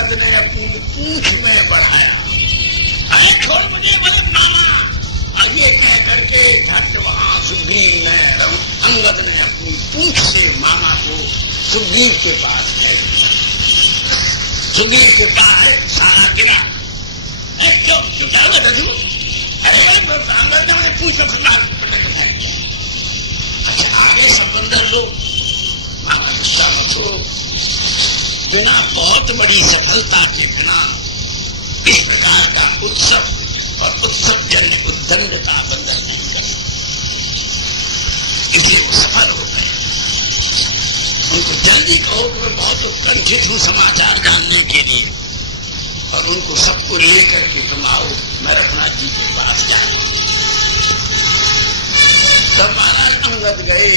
अंगद ने अपनी पूंछ में बढ़ाया, अरे छोड़ मुझे बोले मामा, और ये कह करके झट वहां सुग्रीव ने अंगद ने अपनी पूंछ से मामा को सुग्रीव के पास है, सुग्रीव के पास सारा गिरा। क्यों क्या हुआ दादू? अरे अंगद ने मैंने पूछ पटक है। अच्छा आगे सब बंदर लोग, मामा गुस्सा मत हो, बिना बहुत बड़ी सफलता के बिना इस प्रकार का उत्सव और उत्सव जन्य उद्दंडता बंदर नहीं कर सकते, इसलिए वो सफल हो गए। उनको जल्दी कहो कि मैं बहुत उत्कंठित हूं समाचार जानने के लिए, और उनको सबको लेकर के तुम आओ, मैं रघुनाथ जी के पास जा रहा हूं। तब महाराज अंगद गए,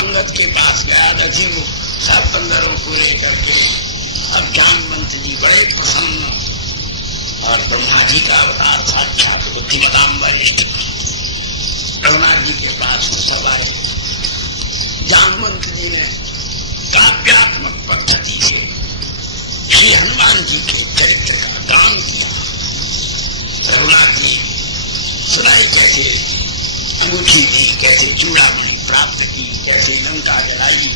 अंगद के पास गया दधी सब बंदरों को लेकर के। अब जामवंत जी बड़े प्रसन्न, और ब्रह्मा जी का अवतार साक्षात बुद्धिमताम वरिष्ठ रघुनाथ जी के पास सब आए। जामवंत जी ने काव्यात्मक पद्धति से श्री हनुमान जी के चरित्र का गान किया। रघुनाथ जी सुनाई कैसे अंगूठी दी, कैसे चूड़ामणि प्राप्त की, कैसे लंका जलाई,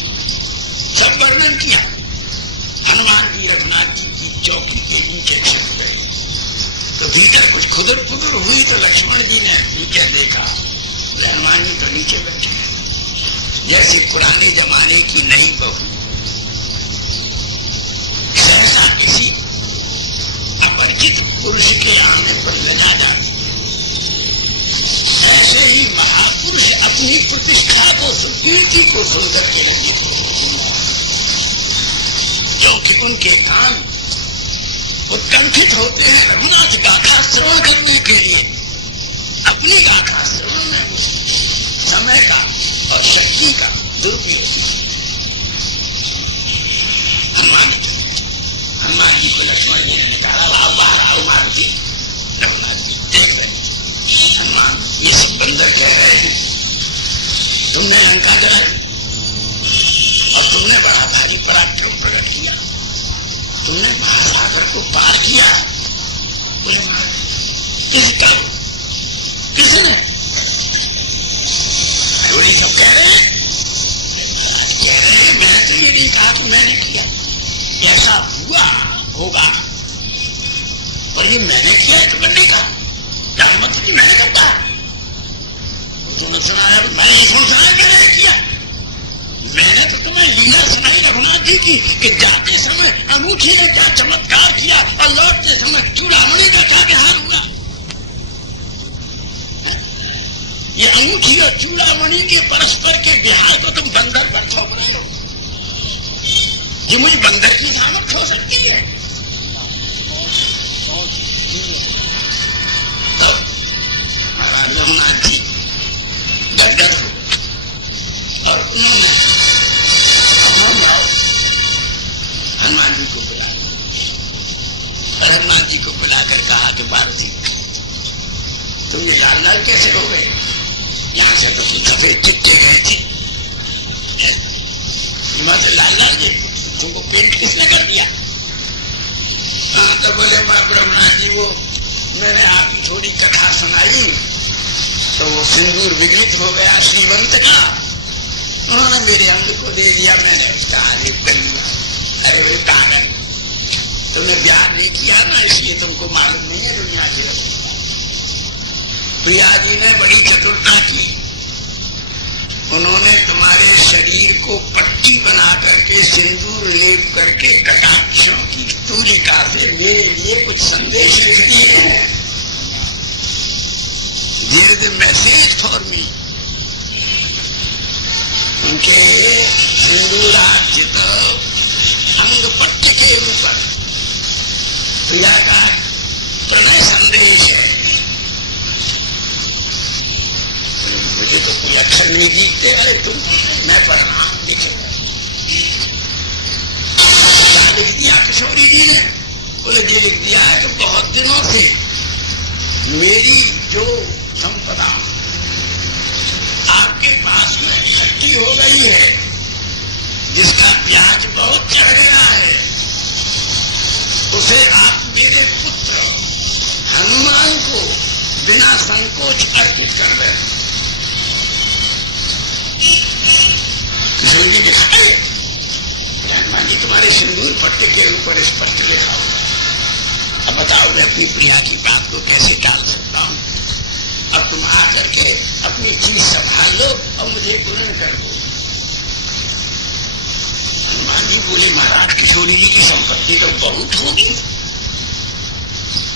सब वर्णन किया। हनुमान जी रघुनाथ जी की चौकी के नीचे छिप गए, तो भीतर कुछ खुदर खुदर हुई, तो लक्ष्मण जी ने नीचे देखा, हनुमान जी तो नीचे बैठे जैसे पुराने जमाने की नई बहू सहसा किसी अपरिचित पुरुष के आने पर लजा जाती, ऐसे ही महापुरुष अपनी प्रतिष्ठा को, कीर्ति को सुनकर के लज्जित हो, क्योंकि उनके कान उत्कंठित होते हैं रघुनाथ गाथा श्रवण करने के लिए। अपनी गाथा श्रवण में समय का और शक्ति का दुरुपयोग। हनुमान जी को लक्ष्मण जी ने निकाला, आओ बाहर आओ मारुति। रघुनाथ जी देख रहे, हनुमान ये सब बंदर कह रहे हैं तुमने लंका जलाई और तुमने बड़ा भारी पराक्रम प्रकट किया, तुमने महासागर को पार किया। बोले महाराज किसने? वही सब कह रहे हैं, मैंने तो ये नहीं कहा कि मैंने किया, ऐसा हुआ होगा, और ये मैंने किया है तो मैंने कहा, मतलब कि मैंने करता तुमने सुनाया, मैंने सुनाया मैंने किया। मैंने तो तुम्हें लीला सुनाई रघुनाथ जी की कि जाते समय अंगूठी ने क्या चमत्कार किया और लौटते समय चूड़ामणि का क्या विहार हुआ। ये अंगूठी और चूड़ामणि के परस्पर के विहार को तुम बंदर पर थोप रहे हो, ये मुझे बंदर की सामर्थ्य हो सकती है। तो महाराज रघुनाथ जी गदगद हो, और उन्होंने हनुमान जी को बुलाया, और हनुमान जी को बुलाकर कहा कि मारुति तुम ये लाल लाल कैसे हो गए? यहाँ से तो कुछ सफेद चिट्टे गए थे, लाल लाल जी तुमको पेंट किसने कर दिया? हाँ तो बोले ब्रह्मनाथ जी वो मैंने आपकी थोड़ी कथा सुनाई तो वो सिंदूर विघटित हो गया श्रीवंत का, उन्होंने मेरे अंग को दे दिया, मैंने उसका आलेप कर लिया। अरे वे पागल, तुमने ब्याह नहीं किया ना, इसलिए तुमको मालूम नहीं है दुनिया की रस्म। प्रिया जी ने बड़ी चतुरता की, उन्होंने तुम्हारे शरीर को पट्टी बना करके सिंदूर लेप करके कटाक्षों की तूलिका से मेरे लिए कुछ संदेश लिख दिए हैं। There is a message for me. उनके सिंदूरार्जित अंग पट्टी के ऊपर प्रिया का प्रणय संदेश है। मुझे तो कोई अक्षर नहीं दिखते, अरे तुम मैं परिणाम लिखे लिख दिया किशोरी जी ने। बोले जी लिख दिया है कि बहुत दिनों से मेरी जो संपदा आपके पास में इकट्ठी हो गई है, जिसका ब्याज बहुत चढ़ गया है, बिना संकोच अर्पित कर रहे। किशोर जी लिखा है, हनुमान जी तुम्हारे सिंदूर पट्टे के ऊपर स्पष्ट लिखा हुआ। अब बताओ मैं अपनी प्रिया की बात को कैसे टाल सकता हूँ। अब तुम आकर के अपनी चीज संभाल लो और मुझे पूर्ण कर दो। हनुमान जी बोले महाराज किशोरी जी की संपत्ति तो बहुत होगी,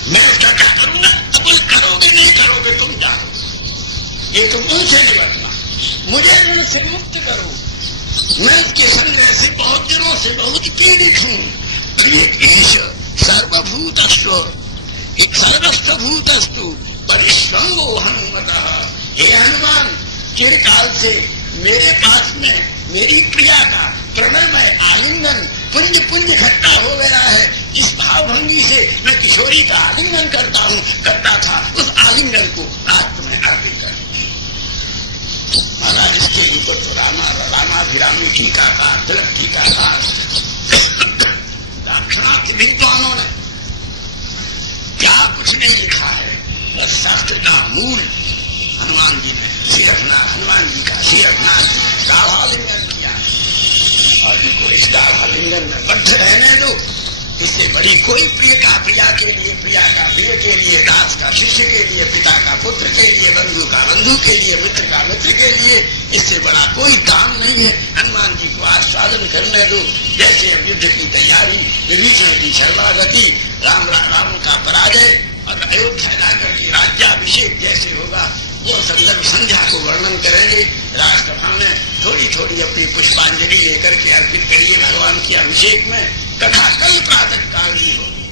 मैं उसका क्या करूंगा। अब करोगे नहीं करोगे तुम जानो, ये तो मुंह से निपटना। मुझे ऋण से मुक्त करो, मैं उसके संग्रह से बहुत दिनों से बहुत पीड़ित हूँ। ईश सर्वभूतस्व सर्वस्तभूतस्तु परिश्रमो हनुमतः। हे हनुमान, चिरकाल से मेरे पास में मेरी प्रिया का प्रणयमय आलिंगन पुंज पुंज इकट्ठा हो गया है। जिस भावभंगी से मैं किशोरी का आलिंगन करता था, उस आलिंगन को आज तुम्हें अर्पित कर। महाराज इसके ऊपर तो रामाभिरामी टीकाकार, तिलक टीकाकार, दाक्षिणात्य विद्वानों ने क्या कुछ नहीं लिखा है। बस शास्त्र का मूल हनुमान जी ने हनुमान जी का गाढ़ालिंगन किया और इनको इस गाढ़ालिंगन में बद्ध रहने दो। इससे बड़ी कोई प्रिय का प्रिया के लिए, प्रिया का प्रिय के लिए, दास का शिष्य के लिए, पिता का पुत्र के लिए, बंधु का बंधु के लिए, मित्र का मित्र के लिए, इससे बड़ा कोई काम नहीं है। हनुमान जी को आस्वादन करने दो। जैसे अब युद्ध की तैयारी, विभीषण की शर्मागति, राम का पराजय और अयोध्या जाकर के राज्याभिषेक जैसे होगा, वो संदर्भ संध्या को वर्णन करेंगे। राजसभा में थोड़ी थोड़ी अपनी पुष्पांजलि लेकर के अर्पित करिए भगवान के अभिषेक में। कथा कल प्रातः काल ही होगी।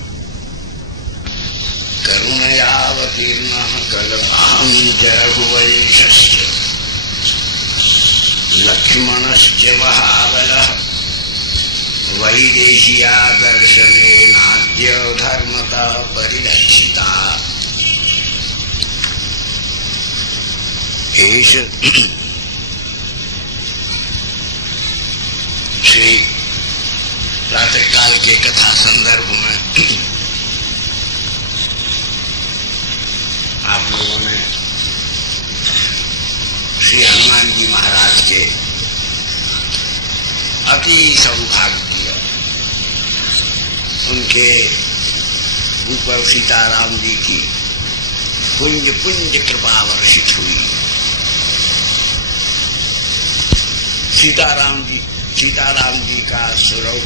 करुणयावतीर्ण कलभां जहुवैशस्य लक्ष्मणश्च महाबलः वैदेशिया दर्शनेनाद्य धर्मता परिरक्षिता। श्री प्रातः काल के कथा संदर्भ में आप लोगों ने श्री हनुमान जी महाराज के अति सौभाग्य, उनके ऊपर सीताराम जी की पुंज पुंज कृपा वर्षित हुई। सीताराम जी का स्वरूप,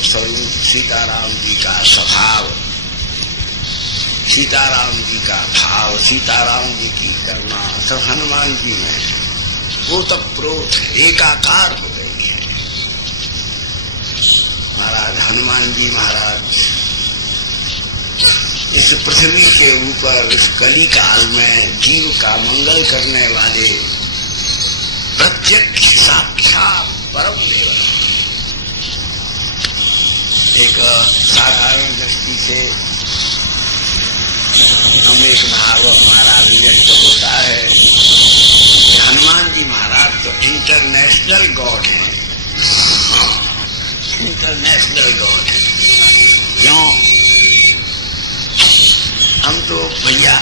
सीताराम जी का स्वभाव, सीताराम जी का भाव, सीताराम जी की करुणा सब हनुमान जी में ओतप्रोत एकाकार हो गई है। महाराज हनुमान जी महाराज इस पृथ्वी के ऊपर इस कली काल में जीव का मंगल करने वाले प्रत्यक्ष साक्षात परम देव। एक साधारण दृष्टि से हम एक भाव हमारा अभिव्यक्त होता है कि हनुमान जी महाराज तो इंटरनेशनल गॉड है, इंटरनेशनल गॉड है। क्यों? हम तो भैया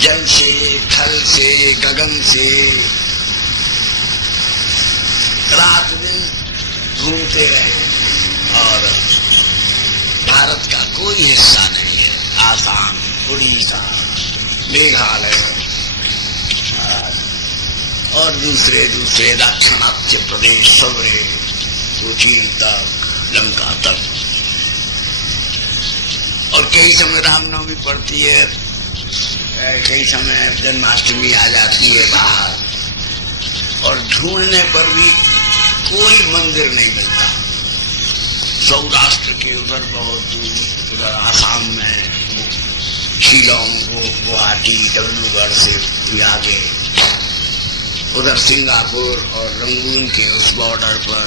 जल से, थल से, गगन से रात दिन घूमते रहे और भारत का कोई हिस्सा नहीं है। आसाम, उड़ीसा, मेघालय और दूसरे दाक्षिणात्य प्रदेश सबरे, चीन तक, लंका तक। और कई समय रामनवमी पड़ती है, कई समय जन्माष्टमी आ जाती है बाहर, और ढूंढने पर भी कोई मंदिर नहीं मिलता। सौराष्ट्र के उधर बहुत दूर, उधर आसाम में शिलोंग, गुवाहाटी, डिब्रूगढ़ से भी आगे, उधर सिंगापुर और रंगून के उस बॉर्डर पर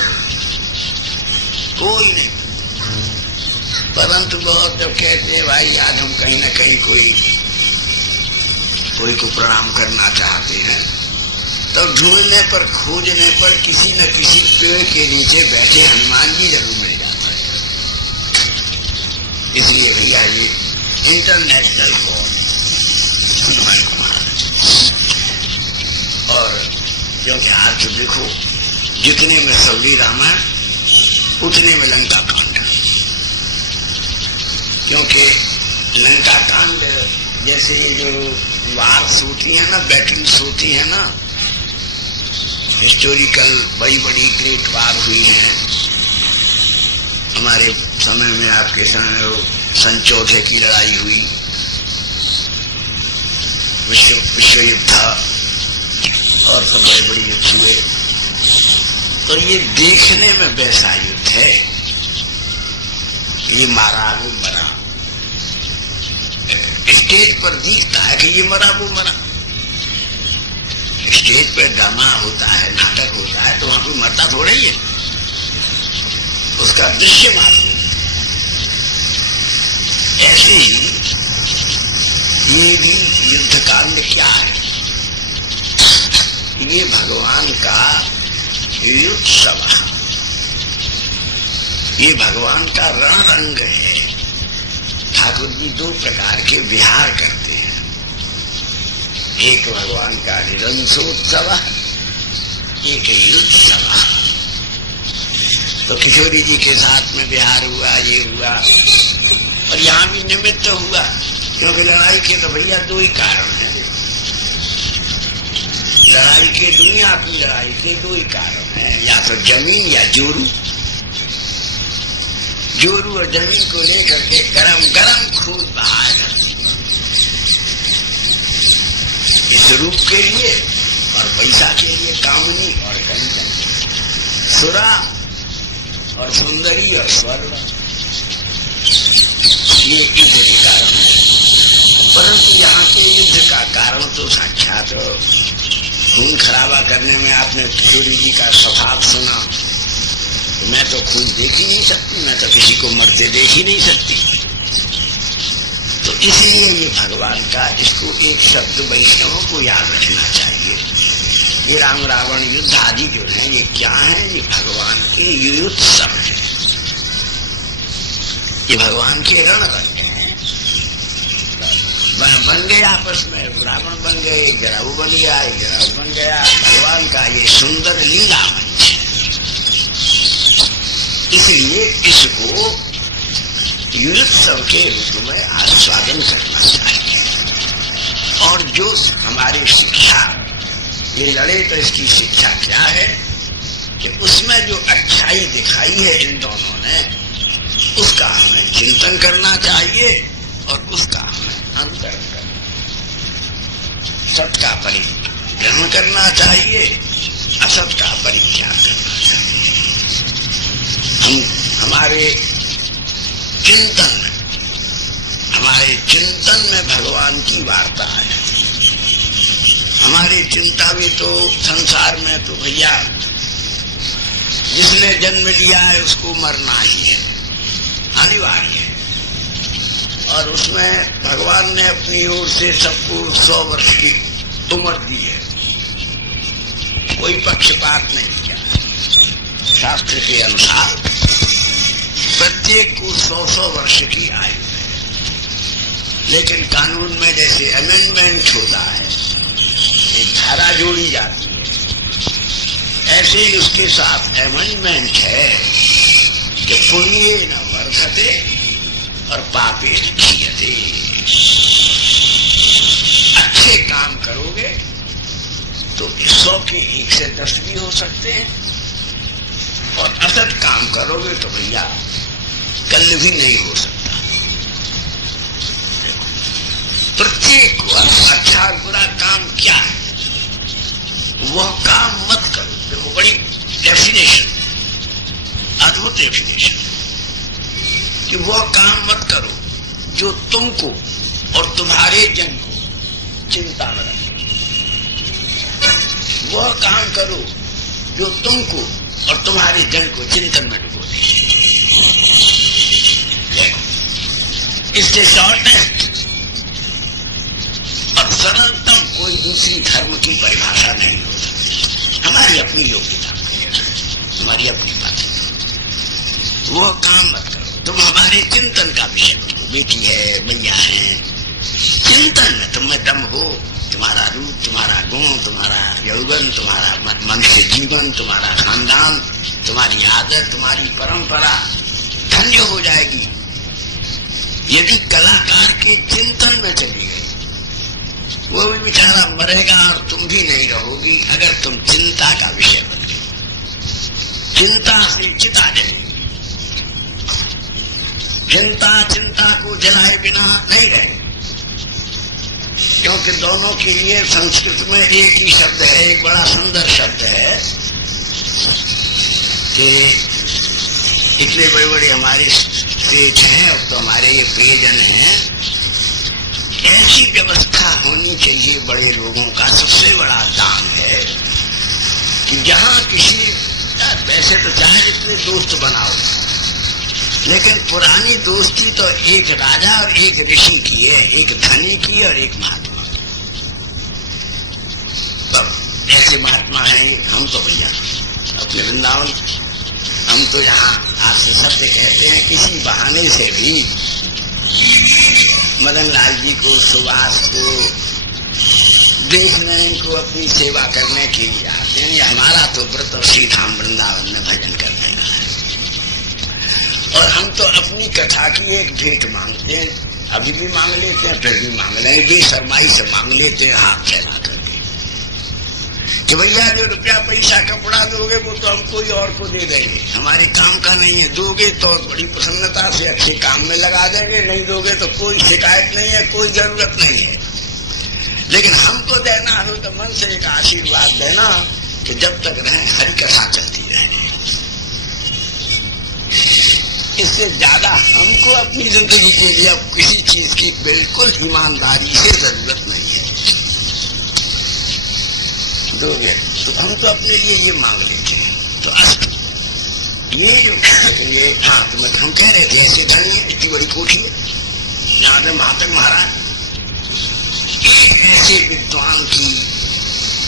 कोई नहीं। परंतु बहुत जब कहते हैं भाई आज हम कहीं न कहीं कोई को प्रणाम करना चाहते हैं, तब ढूंढने पर, खोजने पर किसी न किसी पेड़ के नीचे बैठे हनुमान जी जरूर मिल जाते हैं। इसलिए भैया ये इंटरनेशनल गॉड, क्योंकि आज तो देखो जितने में सवली रामायण उतने में लंका कांड, क्योंकि लंका कांड जैसे जो वार्स होती है ना, बैटल्स होती है ना, हिस्टोरिकल बड़ी बड़ी ग्रेट वार हुई है हमारे समय में, आपके समय सन 14 की लड़ाई हुई, विश्व युद्ध था और सब बड़े बड़े युद्ध हुए। तो ये देखने में वैसा युद्ध है, ये मारा वो मरा, स्टेज पर दिखता है कि ये मरा वो मरा। स्टेज पर ड्रामा होता है, नाटक होता है, तो वहां कोई मरता थोड़ा ही है, उसका दृश्य मात्र। ऐसे ही ये भी युद्ध कांड क्या है, ये भगवान का युत्सव, ये भगवान का रण रंग है। ठाकुर जी दो प्रकार के विहार करते हैं, एक भगवान का निरंसोत्सव, एक युत्सव। तो किशोरी जी के साथ में विहार हुआ, ये हुआ, और यहाँ भी निमित्त हुआ, क्योंकि लड़ाई के तो भैया दो ही कारण हैं, लड़ाई के, दुनिया की लड़ाई के दो ही कारण हैं, या तो जमीन या जोरू। जोरू और जमीन को लेकर के गरम गरम खून बहाया करती, इस रूप के लिए और पैसा के लिए, कामनी और कंचन, सुरा और सुंदरी और स्वर्ण, ये युद्ध के कारण है। परंतु यहाँ के युद्ध का कारण तो साक्षात खून खराबा करने में, आपने किशोरी जी का स्वभाव सुना, मैं तो खून देख ही नहीं सकती, मैं तो किसी को मरते देख ही नहीं सकती। तो इसलिए ये भगवान का, इसको एक शब्द वैष्णवों को याद रखना चाहिए, ये राम रावण युद्ध आदि जो है ये क्या है, ये भगवान के युत्सव है, ये भगवान के रण रंग हैं। बन गए आपस में, रावण बन गए, जराऊ बन गया, जराऊ बन गया, भगवान का ये सुंदर लीला मंच है। इसलिए इसको युत्सव के रूप में आस्वादन करना चाहिए। और जो हमारी शिक्षा, ये लड़े तो इसकी शिक्षा क्या है कि उसमें जो अच्छाई दिखाई है इन दोनों ने, उसका हमें चिंतन करना चाहिए और उसका हमें अंतरण करना, सत का परिग्रहण करना चाहिए, असत का परित्याग करना चाहिए। हम हमारे चिंतन में भगवान की वार्ता है। हमारी चिंता भी तो संसार में तो भैया जिसने जन्म लिया है उसको मरना ही है, अनिवार्य है, और उसमें भगवान ने अपनी ओर से सबको 100 वर्ष की उम्र दी है, कोई पक्षपात नहीं किया। शास्त्र के अनुसार प्रत्येक को 100 वर्ष की आयु है, लेकिन कानून में जैसे अमेंडमेंट होता है, एक धारा जोड़ी जाती है, ऐसे ही उसके साथ अमेंडमेंट है कि पुण्य न वर्धते और पापे क्षीयते। अच्छे काम करोगे तो 100 के 1 से 10 भी हो सकते हैं, और असत काम करोगे तो भैया कल भी नहीं हो सकता। प्रत्येक अच्छा और बुरा काम क्या है, वह काम मत करो। देखो बड़ी डेफिनेशन, अद्भुत डेफिनेशन, कि वह काम मत करो जो तुमको और तुम्हारे जन को चिंता में रखे, वह काम करो जो तुमको और तुम्हारे जन को चिंतन में डुबो दे। इससे शॉर्टेस्ट और सरलतम कोई दूसरी धर्म की परिभाषा नहीं हो सकती। हमारी अपनी योग्यता, हमारी अपनी बात, वो काम मत करो। तुम हमारे चिंतन का विषय, बेटी है, भैया है, चिंतन में तुम में दम हो तुम्हारा रूप, तुम्हारा गुण, तुम्हारा यौवन, तुम्हारा मनुष्य जीवन, तुम्हारा खानदान, तुम्हारी आदत, तुम्हारी परंपरा धन्य हो जाएगी यदि कलाकार के चिंतन में चली गई। वो भी बेचारा मरेगा और तुम भी नहीं रहोगी अगर तुम चिंता का विषय बन गए। चिंता से चिता जलेगी। चिंता को जलाए बिना नहीं रहे, क्योंकि दोनों के लिए संस्कृत में एक ही शब्द है, एक बड़ा सुंदर शब्द है कि इतने बड़े बड़े हमारे पेज हैं, अब तो हमारे ये पेयजन हैं, ऐसी व्यवस्था होनी चाहिए बड़े लोगों का। सबसे बड़ा दान है कि जहां किसी, वैसे तो चाहे जितने दोस्त बनाओ, लेकिन पुरानी दोस्ती तो एक राजा और एक ऋषि की है, एक धनी की और एक महात्मा। ऐसे महात्मा हैं हम तो भैया अपने वृंदावन, हम तो यहाँ आपसे सत्य कहते हैं, किसी बहाने से भी मदन लाल जी को, सुभाष को देखने, इनको अपनी सेवा करने के लिए आते हैं। हमारा तो व्रत श्री धाम वृंदावन में भजन करने का है, और हम तो अपनी कथा की एक भेंट मांगते हैं, अभी भी मांग लेते हैं, फिर भी मांग लेंगे, बेशर्माई से मांग लेते हैं हाथ फैला करके कि भैया जो रुपया पैसा कपड़ा दोगे वो तो हम कोई और को दे देंगे, हमारे काम का नहीं है। दोगे तो बड़ी प्रसन्नता से अच्छे काम में लगा देंगे, नहीं दोगे तो कोई शिकायत नहीं है, कोई जरूरत नहीं है। लेकिन हमको देना हो तो मन से एक आशीर्वाद देना कि जब तक रहे हरि कथा चलती रहे। इससे ज्यादा हमको अपनी जिंदगी के लिए अब किसी चीज की बिल्कुल ईमानदारी से जरूरत नहीं है। दोगे तो हम तो अपने लिए ये मांग लेते हैं। तो ये हाँ, तो हम कह रहे थे ऐसे धनी है, इतनी बड़ी कोठी है, यहाँ से वहां तक महाराज, एक ऐसे विद्वान की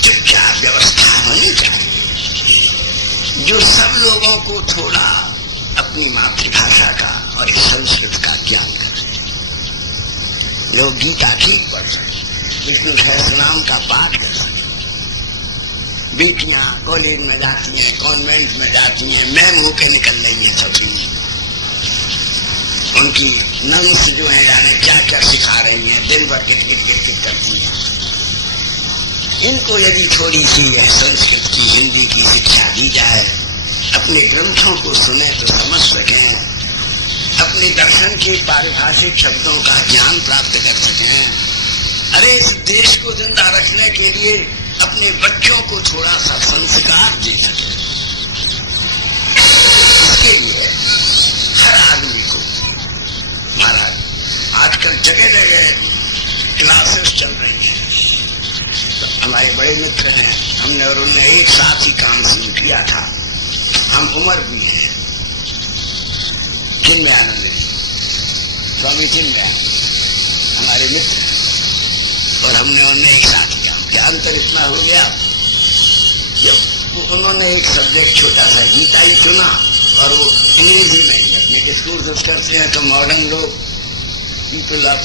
चुपचाप व्यवस्था होनी चाहिए जो सब लोगों को थोड़ा अपनी मातृभाषा का और संस्कृत का ज्ञान कर सके, लोग गीता ठीक पढ़ सके, विष्णु सहस्रनाम का पाठ कर सके। बेटियां कॉलेज में जाती हैं, कॉन्वेंट में जाती हैं, मैम होके निकल रही हैं सभी, उनकी नंस जो है जाने क्या क्या सिखा रही हैं, दिन भर किट किट किट किट करती हैं। इनको यदि थोड़ी सी संस्कृत की, हिंदी की शिक्षा दी जाए, अपने ग्रंथों को सुने तो समझ सकें, अपने दर्शन के पारिभाषिक शब्दों का ज्ञान प्राप्त कर सकें। अरे इस देश को जिंदा रखने के लिए अपने बच्चों को थोड़ा सा संस्कार दे सके, इसके लिए हर आदमी को, महाराज आजकल जगह जगह क्लासेस चल रही हैं। तो हमारे बड़े मित्र हैं, हमने और उन्होंने एक साथ ही काम शुरू किया था, हम उम्र भी हैं, चिन्मयानंद जी, स्वामी चिन्मयानंद हमारे मित्र, और हमने उन्हें एक साथ ही काम किया। अंतर इतना हो गया, जब उन्होंने एक सब्जेक्ट छोटा सा गीता ही चुना, और वो अंग्रेजी में अपने डिस्कोर्स करते हैं, तो मॉडर्न लोग, people of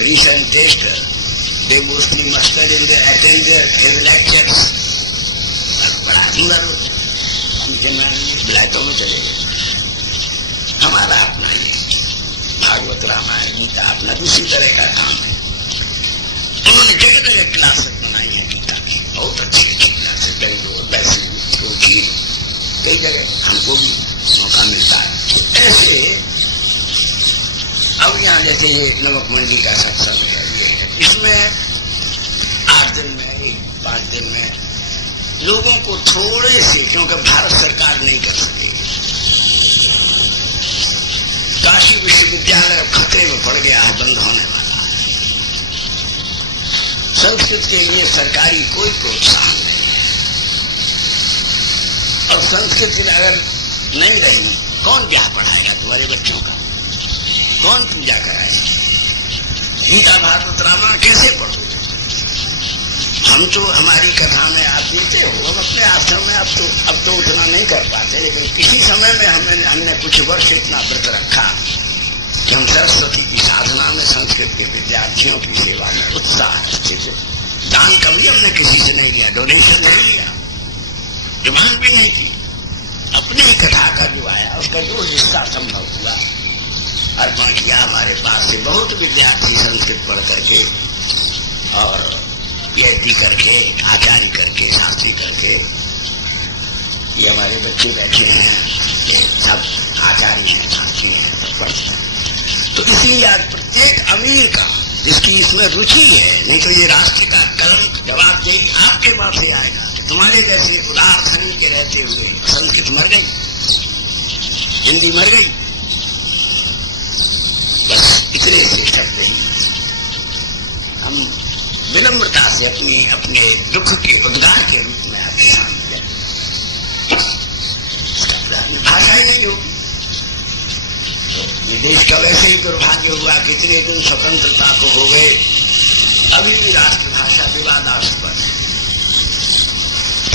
recent test, they mostly master in the attend his lectures, बड़ा सुंदर होता है। विलायतों में चले गए। हमारा अपना ये भागवत रामायण गीता अपना दूसरी तरह का काम है। उन्होंने जगह जगह क्लासेस बनाई है गीता की, बहुत अच्छी अच्छी क्लासेस, बेंगलोर, बैसूर, कोची, कई जगह हमको भी मौका मिलता है। ऐसे अब यहाँ जैसे ये नमक मंडी का सत्संग है, ये है, इसमें 8 दिन में 5 दिन में लोगों को थोड़े से, क्योंकि भारत सरकार नहीं कर सकेगी, काशी विश्वविद्यालय खतरे में पड़ गया है, बंद होने वाला है। संस्कृत के लिए सरकारी कोई प्रोत्साहन नहीं है, और संस्कृत अगर नहीं रही, कौन ब्याह पढ़ाएगा तुम्हारे बच्चों का, कौन पूजा कराएगा, गीता भागवत रामायण कैसे पढ़ोगे? हम तो हमारी कथा में आप देते हो, हम अपने आश्रम में अब तो उतना नहीं कर पाते, लेकिन किसी समय में हमने कुछ वर्ष इतना व्रत रखा कि हम सरस्वती की साधना में संस्कृत के विद्यार्थियों की सेवा में उत्साह से दान कभी हमने किसी से नहीं लिया, डोनेशन नहीं लिया, डिमांड भी नहीं की। अपने ही कथा का जो आया उसका जो हिस्सा संभव हुआ अर्पण किया। हमारे पास से बहुत विद्यार्थी संस्कृत पढ़ करके और पीएचडी करके, आचार्य करके, शास्त्री करके, ये हमारे बच्चे बैठे हैं, ये सब आचार्य हैं, शास्त्री हैं, सब पढ़ते हैं। तो इसलिए आज प्रत्येक अमीर का जिसकी इसमें रुचि है, नहीं तो ये राष्ट्र का कलंक जवाबदेही आपके माँ से आएगा कि तुम्हारे जैसे उदार शरीर के रहते हुए संस्कृत मर गई, हिंदी मर गई। बस इतने से शब्द ही हम विनम्रता से अपने दुख के उद्गार के रूप में आपके सामने भाषा ही नहीं होगी। ये देश का वैसे ही दुर्भाग्य हुआ कि इतने दिन स्वतंत्रता को हो गए, अभी भी राष्ट्रभाषा विवादास्पद है,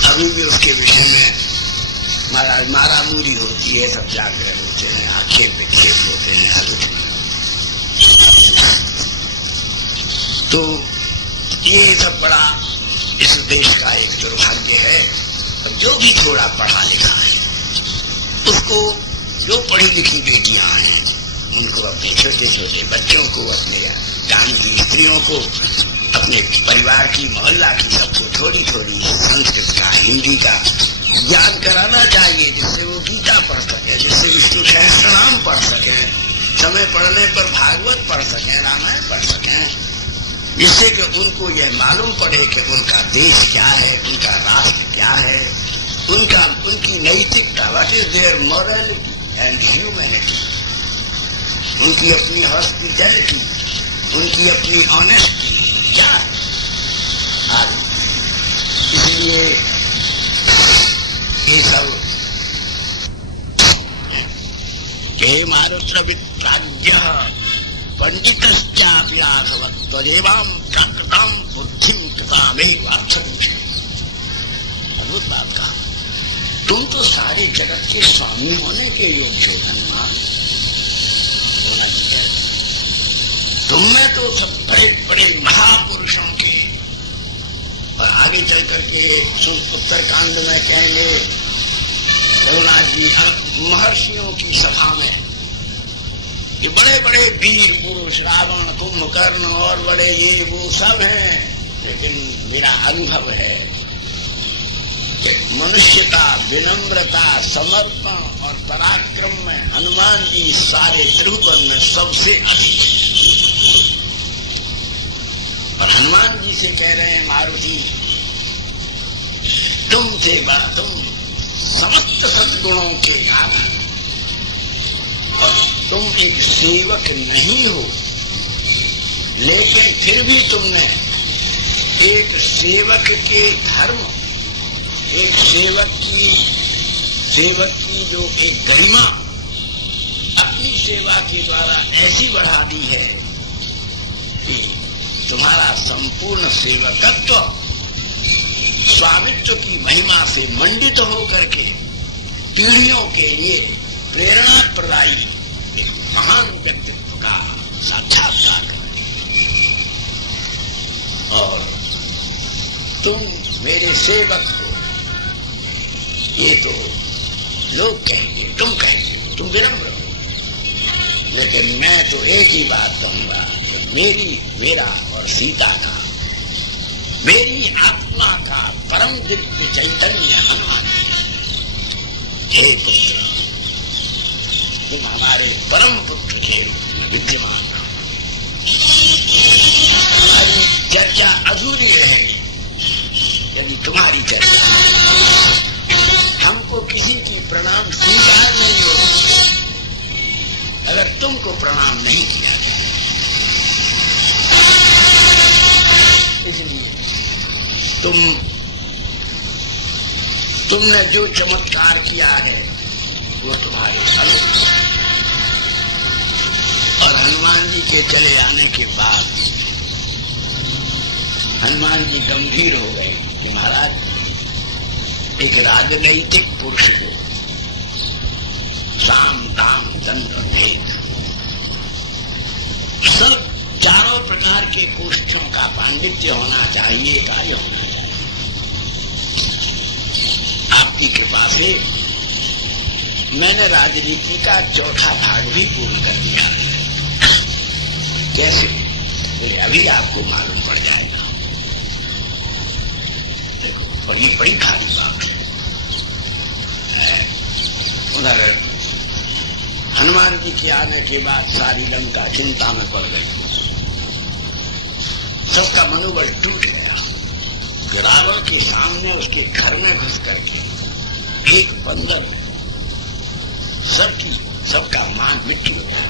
अभी भी उसके विषय में मारामारी होती है, सब जागरण होते हैं, आक्षेप विक्षेप होते हैं हर उसमें। तो ये सब बड़ा इस देश का एक दुर्भाग्य है। अब जो भी थोड़ा पढ़ा लिखा है उसको, जो पढ़ी लिखी बेटियां हैं उनको, अपने छोटे छोटे बच्चों को, अपने गांव की स्त्रियों को, अपने परिवार की, मोहल्ला की, सबको थोड़ी थोड़ी संस्कृत का, हिंदी का ज्ञान कराना चाहिए, जिससे वो गीता पढ़ सके, जिससे विष्णु सहस्त्रनाम पढ़ सके, समय पढ़ने पर भागवत पढ़ सके, रामायण पढ़ सके, जिससे कि उनको यह मालूम पड़े कि उनका देश क्या है, उनका राष्ट्र क्या है, उनकी नैतिकता, what is their morality and humanity, उनकी अपनी हॉस्पिटैलिटी, उनकी अपनी ऑनेस्टी क्या है आदि। इसलिए ये सब हे मारुत्रवित्राज्य पंडितश्चाप्यासवत् त्वजेवां प्राकृतां बुद्धिं कृतामेव अर्थमुच्यते। अद्भुत बात कहा। तुम तो सारे जगत के स्वामी होने के योग्य थे हनुमान, तुम में तो सब बड़े बड़े महापुरुषों के, और आगे चल करके उत्तरकांड में कहेंगे रघुनाथ जी महर्षियों की सभा में ये बड़े बड़े वीर पुरुष, रावण, कुंभकर्ण और बड़े ये वो सब हैं, लेकिन मेरा अनुभव है कि मनुष्यता, विनम्रता, समर्पण और पराक्रम में हनुमान जी सारे त्रिभुवन में सबसे अधिक। और हनुमान जी से कह रहे हैं मारुति, तुम थे बड़ा, तुम समस्त सद्गुणों के आधार, और तुम एक सेवक नहीं हो, लेकिन फिर भी तुमने एक सेवक के धर्म, एक सेवक की जो एक गरिमा अपनी सेवा के द्वारा ऐसी बढ़ा दी है कि तुम्हारा संपूर्ण सेवकत्व स्वामित्व की महिमा से मंडित होकर के पीढ़ियों के लिए प्रेरणा प्रदायी एक महान व्यक्तित्व का साक्षात्कार करते। और तुम मेरे सेवक हो, ये तो लोग कहेंगे, तुम कहेंगे, तुम विनम्र हो, लेकिन मैं तो एक ही बात कहूंगा, मेरा और सीता का, मेरी आत्मा का परम दिव्य चैतन्य हनुमान, हे पुत्र, तुम हमारे परम पुत्र के विद्यमान, हमारी चर्चा अधूरी रहेगी यदि तुम्हारी चर्चा, हमको किसी की प्रणाम स्वीकार नहीं होगी अगर तुमको प्रणाम नहीं किया जाए। इसलिए तुमने जो चमत्कार किया है वो तुम्हारे अनुरूप। और हनुमान जी के चले आने के बाद हनुमान जी गंभीर हो गए कि महाराज, एक राजनैतिक पुरुष को साम दाम दंड भेद सब चारों प्रकार के कोष्ठों का पांडित्य होना चाहिए, कार्य होना चाहिए। आपकी कृपा से मैंने राजनीति का चौथा भाग भी पूर्ण कर दिया है। कैसे? तो अभी आपको मालूम पड़ जाएगा। देखो, और ये बड़ी खाली बात है। उधर हनुमान जी के आने के बाद सारी लंका चिंता में पड़ गई, सबका मनोबल टूट गया। रावण के सामने उसके घर में घुस करके एक बंदर सबका मान मिट्टी हो गया।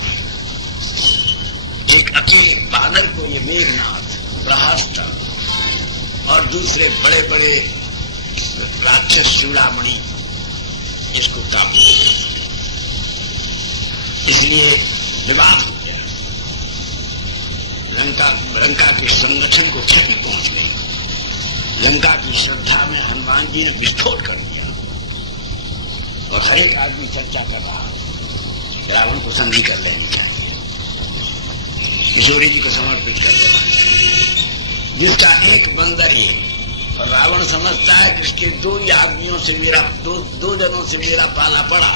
एक अकेले बानर को ये मेघनाथ, प्रहस्ता और दूसरे बड़े बड़े राक्षस चूड़ामणि इसको काबू, इसलिए विवाद हो गया। लंका के संगठन को क्षति पहुंच गई। लंका की श्रद्धा में हनुमान जी ने विस्फोट कर दिया और हर एक आदमी चर्चा कर रहा रावण को संधि कर लेनी चाहिए, किशोरी जी को समर्पित कर देना चाहिए। जिसका एक बंदर ही, और रावण समझता है कि इसके दो ही आदमियों से मेरा दो जनों से मेरा पाला पड़ा,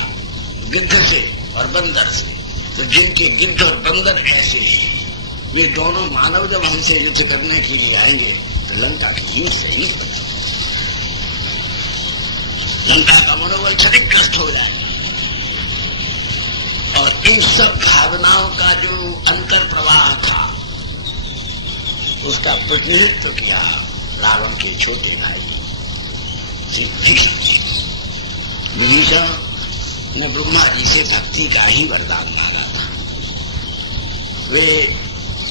गिद्ध से और बंदर से। तो जिनके गिद्ध और बंदर ऐसे हैं, वे दोनों मानव जब हमसे युद्ध करने के लिए आएंगे तो लंका की युद्ध से युद्ध, लंका का मनोबल क्षतिग्रस्त हो जाएगा। और इन सब भावनाओं का जो अंतर प्रवाह था, उसका प्रतिनिधित्व किया रावण के छोटे भाई विभीषण ने ब्रह्मा जी से भक्ति का ही वरदान मांगा था। वे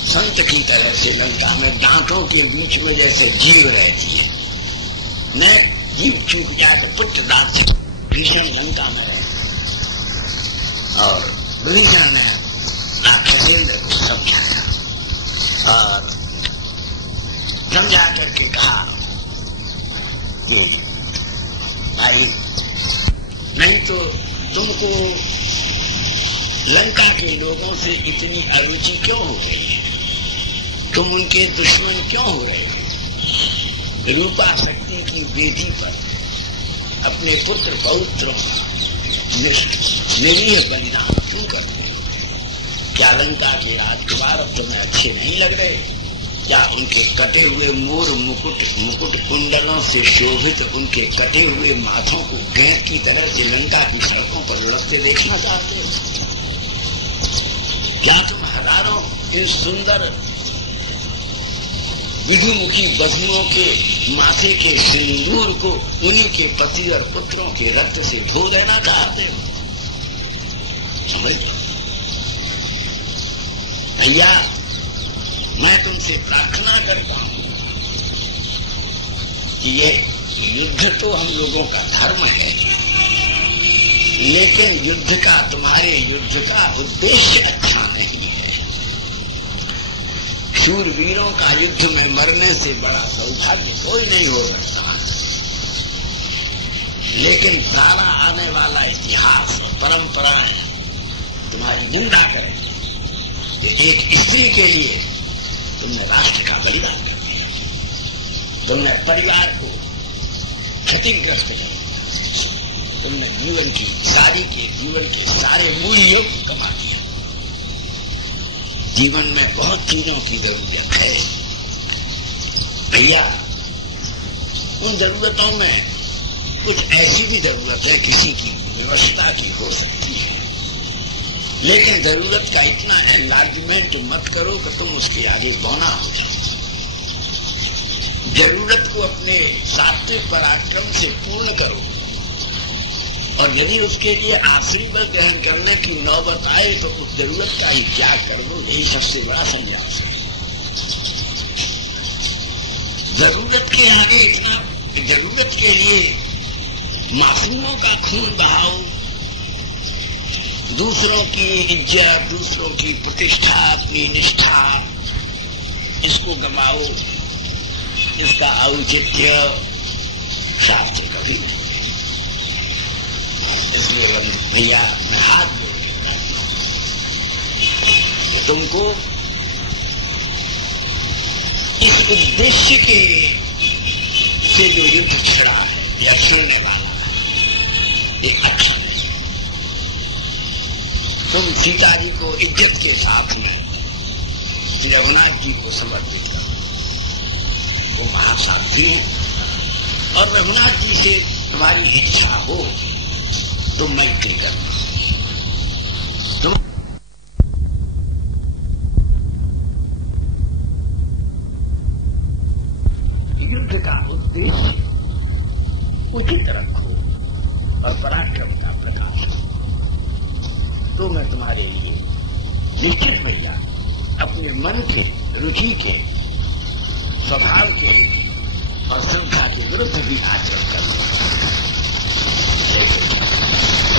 संत की तरह से लंका में दांतों के बीच में जैसे जीव रहती है, न जीव चूक जाए तो पुत्र दांत से भीषण लंका में रहे। और विभीषण ने राक्षसेंद्र को समझाया और समझा करके कहा कि भाई, नहीं तो तुमको लंका के लोगों से इतनी अरुचि क्यों हो रही है? तुम उनके दुश्मन क्यों हो रहे हो? रूपा शक्ति की वेदी पर अपने पुत्र पौत्रों का निरीह बलिदान क्यों करते हो? क्या लंका के राजकुमार तुम्हें अच्छे नहीं लग रहे? क्या उनके कटे हुए मोर मुकुट कुंडलों से शोभित उनके कटे हुए माथों को गेंद की तरह से लंका की सड़कों पर लुढ़कते देखना चाहते हो? क्या तुम हजारों इन सुंदर विधुमुखी बधुओं के माथे के सिंदूर को उन्हीं के पति और पुत्रों के रक्त से धो देना चाहते हो? समझ लो भैया, मैं तुमसे प्रार्थना करता हूं कि ये युद्ध तो हम लोगों का धर्म है, लेकिन युद्ध का, तुम्हारे युद्ध का उद्देश्य अच्छा नहीं है। शूरवीरों का युद्ध में मरने से बड़ा सौभाग्य कोई नहीं हो सकता, लेकिन सारा आने वाला इतिहास और परंपराएं तुम्हारी निंदा करेंगे। एक स्त्री के लिए तुमने राष्ट्र का बलिदान कर दिया, तुमने परिवार को क्षतिग्रस्त कर दिया, तुमने जीवन के सारे मूल्यों को कमा दिया। जीवन में बहुत चीजों की जरूरत है भैया। उन जरूरतों में कुछ ऐसी भी जरूरत है किसी की व्यवस्था की हो सकती है, लेकिन जरूरत का इतना एनलार्जमेंट मत करो कि तुम उसके आगे बौना हो जाओ। जरूरत को अपने सात्विक पराक्रम से पूर्ण करो, और यदि उसके लिए आशीर्वाद ग्रहण करने की नौबत आए तो उस जरूरत का ही त्याग कर दो। यही सबसे बड़ा संन्यास है। जरूरत के आगे इतना, जरूरत के लिए मासूमों का खून बहाओ, दूसरों की इज्जत, दूसरों की प्रतिष्ठा, अपनी निष्ठा, इसको गमाओ, इसका औचित्य शास्त्र कभी नहीं। इसलिए भैया मैं हाथ जोड़ के कहता हूं कि तुमको इस उद्देश्य के से जो युद्ध छिड़ा है या छिड़ने वाला है एक अच्छा नहीं। तुम सीता जी को इज्जत के साथ में रघुनाथ जी को समर्पित करो, वो महासाध्वी है और रघुनाथ जी से तुम्हारी इच्छा हो तो मैत्री करना। तुम युद्ध का उद्देश्य उचित रखो और पराक्रम का प्रकाश तो मैं तुम्हारे लिए निश्चित भैया अपने मन के, रुचि के, स्वभाव के और श्रद्धा के विरुद्ध भी आचरण करना।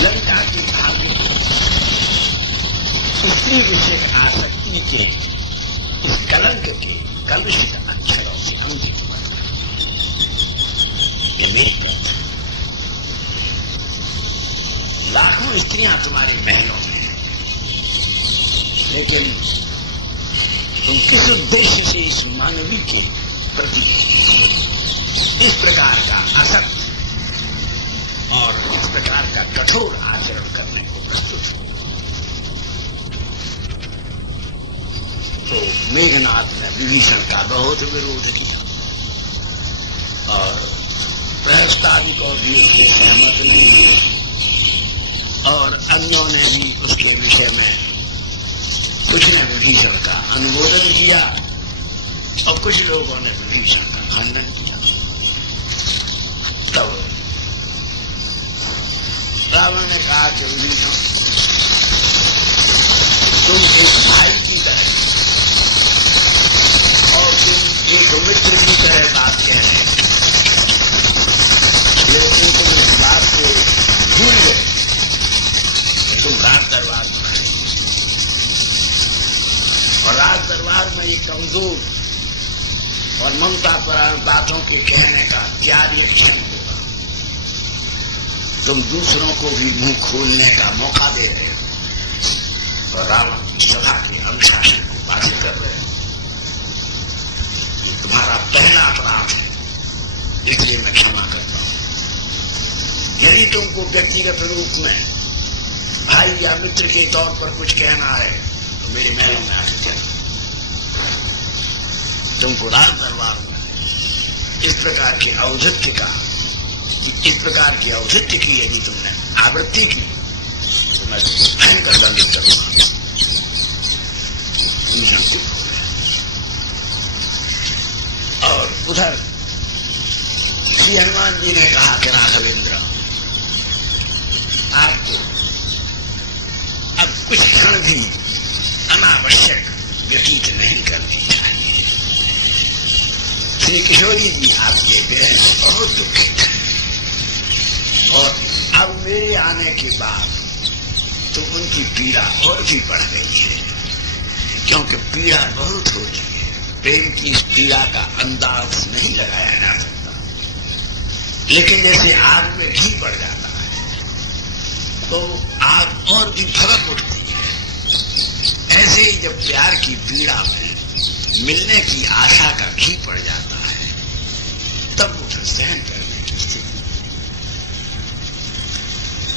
लंका की आगे स्त्री विषय आसक्ति के इस कलंक के कलुषित अक्षरों से अंकित करना, ये मेरी बात है। लाखों स्त्रियां तुम्हारे महलों में हैं, लेकिन तुम किस उद्देश्य से इस मानवी के प्रति इस प्रकार का असत्य और इस प्रकार का कठोर आचरण करने को प्रस्तुत हो? तो मेघनाथ ने विभीषण का बहुत विरोध किया और प्रहस्तादि को भी उसके सहमत नहीं हुए और अन्यों ने भी उसके विषय में कुछ ने विभीषण का अनुमोदन किया और कुछ लोगों ने विभीषण का खंडन किया। तब रावण ने कहा कि विभीषण तुम एक भाई की तरह और तुम एक मित्र की तरह बात कह रहे हैं, लेकिन तुम इस बात को भूल गए। तुम राज दरबार में खड़े और राज दरबार में ये कमजोर और ममता परायण बातों के कहने का त्याग क्षण होगा। तुम दूसरों को भी मुंह खोलने का मौका दे रहे हो और रावण की सभा के अनुशासन को बाधित कर रहे हो। ये तुम्हारा पहला अपराध है, इसलिए मैं क्षमा करता हूं। यदि तुमको व्यक्तिगत रूप में भाई या मित्र के तौर पर कुछ कहना है तो मेरे महलों में आके कहना। तुमको राज दरबार में इस प्रकार के औचित्य का, इस प्रकार की औचित्य की यदि तुमने आवृत्ति की तो मैं तुमको भयंकर दंडित करूंगा। चुप हो गया। और उधर श्री हनुमान जी ने कहा कि राघवेंद्र, आपको अब कुछ क्षण भी अनावश्यक व्यतीत नहीं करनी चाहिए। श्री किशोरी जी आपके विरह से बहुत दुखित है और अब मेरे आने के बाद तो उनकी पीड़ा और भी बढ़ गई है, क्योंकि पीड़ा बहुत होती है। प्रेम की इस पीड़ा का अंदाज नहीं लगाया जा सकता, लेकिन जैसे आग में घी बढ़ जाता है तो आग और भी भड़क उठती है। ऐसे ही जब प्यार की पीड़ा में मिलने की आशा का घी पड़ जाता है तब उसे सहन करने की स्थिति।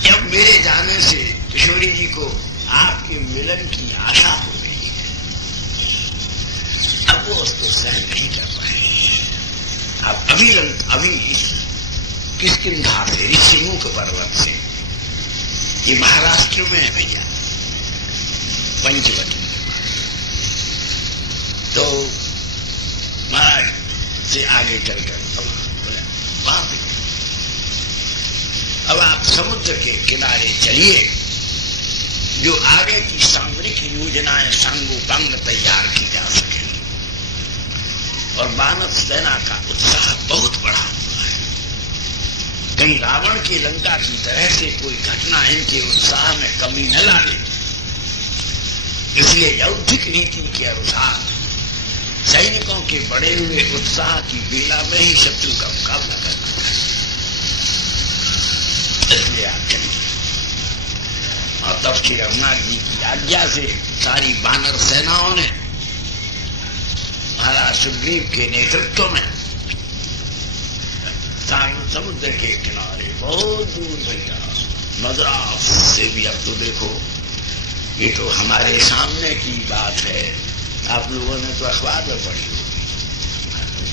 जब मेरे जाने से किशोरी जी को आपके मिलन की आशा हो गई है, अब वो उसको सहन नहीं कर पाए। आप अभी किष्किंधा से, ऋषिमुख पर्वत से, ये महाराष्ट्र में है भैया, पंचवटी, तो महाराज से आगे चलकर वहां पे अब आप समुद्र के किनारे चलिए, जो आगे की सामरिक योजनाएं संगोपंग तैयार की जा सके। और मानव सेना का उत्साह बहुत बढ़ा हुआ है, कहीं रावण की लंका की तरह से कोई घटना इनके उत्साह में कमी न ला दे। इसलिए यौद्धिक रीति के अनुसार सैनिकों के बढ़े हुए उत्साह की बेला में ही शत्रु का मुकाबला करना है। इसलिए आप चलिए। और तब श्री रघुनाथ जी की आज्ञा से सारी वानर सेनाओं ने महाराज सुग्रीव के नेतृत्व में समुद्र के किनारे बहुत दूर भैया मद्रास से भी, अब तो देखो ये तो हमारे सामने की बात है, आप लोगों ने तो अखबार में पढ़ी होगी,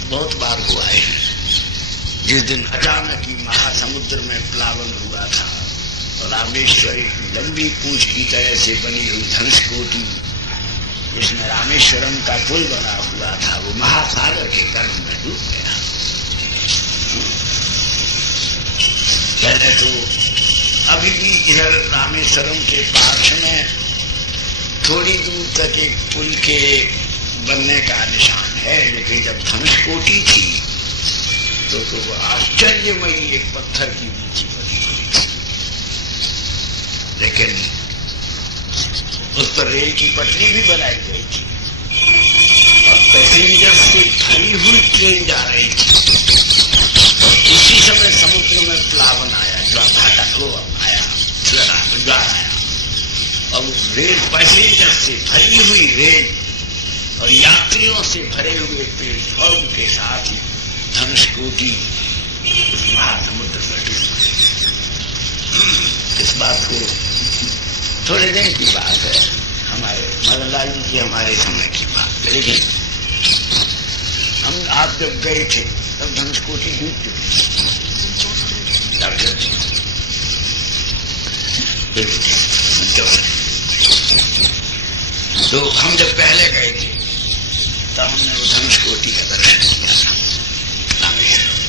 बहुत बार हुआ है। जिस दिन अचानक ही महासमुद्र में प्लावन हुआ था और रामेश्वरी लंबी पूंछ की तरह से बनी हुई धनुषकोटी जिसमें रामेश्वरम का पुल बना हुआ था, वो महासागर के गर्भ में डूब गया। पहले तो अभी भी इधर रामेश्वरम के पास में थोड़ी दूर तक एक पुल के बनने का निशान है, लेकिन जब धनुषकोटी थी तो वो आश्चर्यमयी एक पत्थर की नीची बनी हुई थी, लेकिन उस पर रेल की पटरी भी बनाई गई थी और पैसेंजर से भरी हुई ट्रेन जा रही थी। इसी समय समुद्र में प्लावन आया, ज्वार आया और रेल पैसेंजर से भरी हुई रेल और यात्रियों से भरे हुए प्लेटफॉर्म के साथ ही धनुषकोटी महासमुद्र में डूब गई। इस बात को थोड़े दिन की बात है, हमारे मदनलाल जी की हमारे समय की बात है, लेकिन आप जब गए थे तब धनुषकोटी डूब चुकी थी। डॉक्टर जी तो हम जब पहले गए थे तब हमने वो धनुषकोटी का दर्शन किया था रामेश्वरम।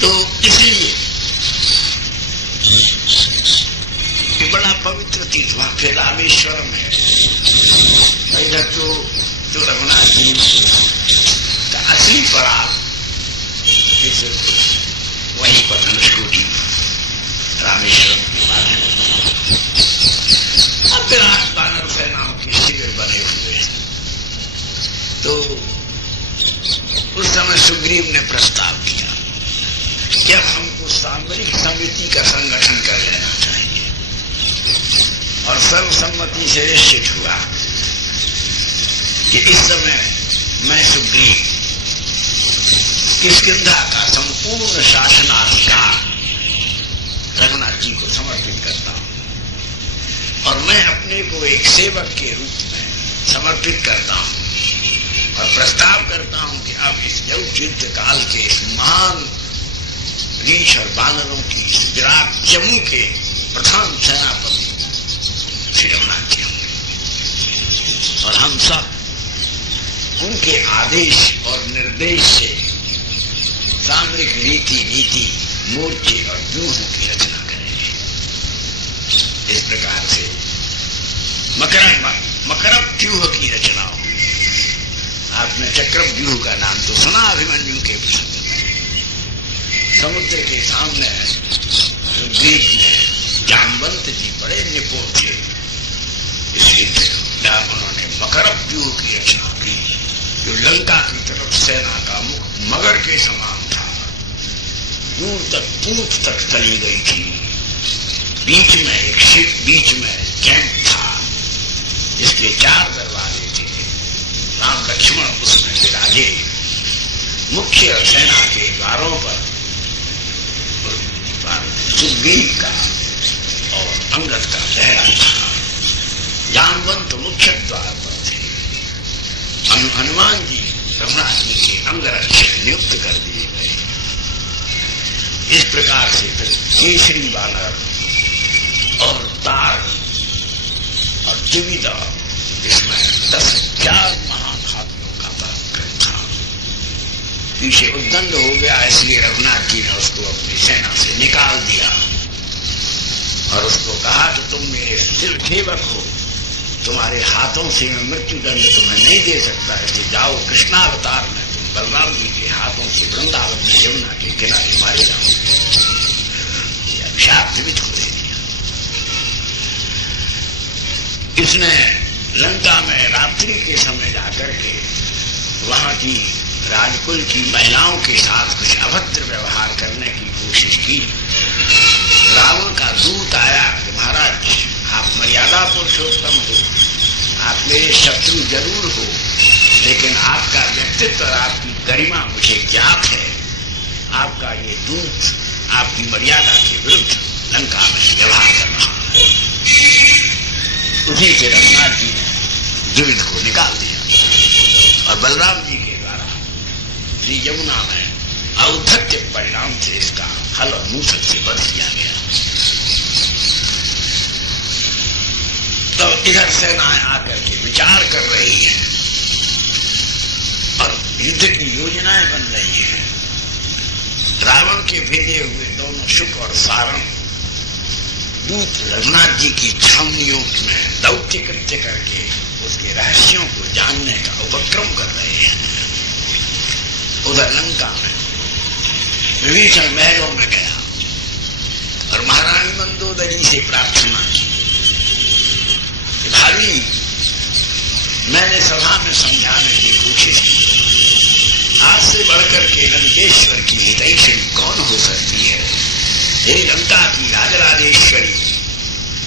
तो इसलिए ये बड़ा पवित्र तीर्थ वहां फिर रामेश्वरम है। इधर तो जो रघुनाथ जी का असली पड़ाव वहीं पर धनुषकोटी रामेश्वरम के बाद है। अब विराट वानर सेनाओं के शिविर बने हुए हैं। तो उस समय सुग्रीव ने प्रस्ताव किया कि अब हमको सामरिक समिति का संगठन कर लेना चाहिए और सर्वसम्मति से निश्चित हुआ कि इस समय मैं सुग्रीव किष्किंधा का संपूर्ण शासनाधिकार रघुनाथ जी को समर्पित करता हूं और मैं अपने को एक सेवक के रूप में समर्पित करता हूं और प्रस्ताव करता हूं कि अब इस युद्ध काल के इस महान रीछ और बानरों की विराट जम्मू के प्रधान सेनापति श्री रघुनाथ जी होंगे और हम सब उनके आदेश और निर्देश से सामरिक रीति नीति मोर्चे और व्यूहों की रचना करेंगे। इस प्रकार से मकरव व्यूह की रचना होगी। आपने चक्रव व्यूह का नाम तो सुना अभिमन्यु के प्रसंग में। समुद्र के सामने द्वीप में जामवंत जी बड़े निपुण थे, इसलिए उन्होंने मकरव व्यूह की रचना की जो लंका की तरफ सेना का मुख मगर के समान था, दूर तक पूंछ तक चली गई थी। बीच में एक शिप, बीच में कैंप था जिसके 4 दरवाजे थे। राम लक्ष्मण उसमें विराजे। मुख्य सेना के द्वारों पर सुग्रीव का और अंगद का पहरा था। जामवंत मुख्य द्वार पर थे। हनुमान जी रघुनाथ जी के अंगरक्षक नियुक्त कर दिए गए। इस प्रकार से फिर केसरी वानर और तार और द्विविदा, इसमें 10,000 महान हाथियों का पराक्रम था। पीछे उद्दंड हो गया, इसलिए रघुनाथ जी ने उसको अपनी सेना से निकाल दिया और उसको कहा कि तुम मेरे सेवक हो, तुम्हारे हाथों से मैं मृत्यु दंड तुम्हें नहीं दे सकता, इसलिए जाओ कृष्णावतार में तुम बलराम जी के हाथों से वृंदावन में यमुना के किनारे मारे जाओगे। अभिशाप जीवित को दे दिया। इसने लंका में रात्रि के समय जाकर के वहां की राजकुल की महिलाओं के साथ कुछ अभद्र व्यवहार करने की कोशिश की। रावण का दूत आया कि महाराज आप मर्यादा पुरुषोत्तम हो, आप मेरे शत्रु जरूर हो, लेकिन आपका व्यक्तित्व और आपकी गरिमा मुझे ज्ञात है। आपका ये दूत आपकी मर्यादा के विरुद्ध लंका में व्यवहार कर रहा है। उसी से रघुनाथ जी ने द्विविध को निकाल दिया और बलराम जी के द्वारा श्री यमुना में औद्धत्य परिणाम से इसका हल और मूसल से वध किया गया। तो इधर सेनाएं आकर के विचार कर रही हैं और युद्ध की योजनाएं बन रही हैं। रावण के भेजे हुए दोनों शुक और सारण दूत रघुनाथ जी की छावनियों में दौत्य कृत्य करके उसके रहस्यों को जानने का उपक्रम कर रहे हैं। उधर लंका में विभीषण महलों में गया और महारानी मंदोदरी से प्रार्थना की कि भाभी, मैंने सभा में समझाने की कोशिश की, आज से बढ़कर के लंकेश्वर की हितैषणी कौन हो सकती है। हे लंका की राजराजेश्वरी,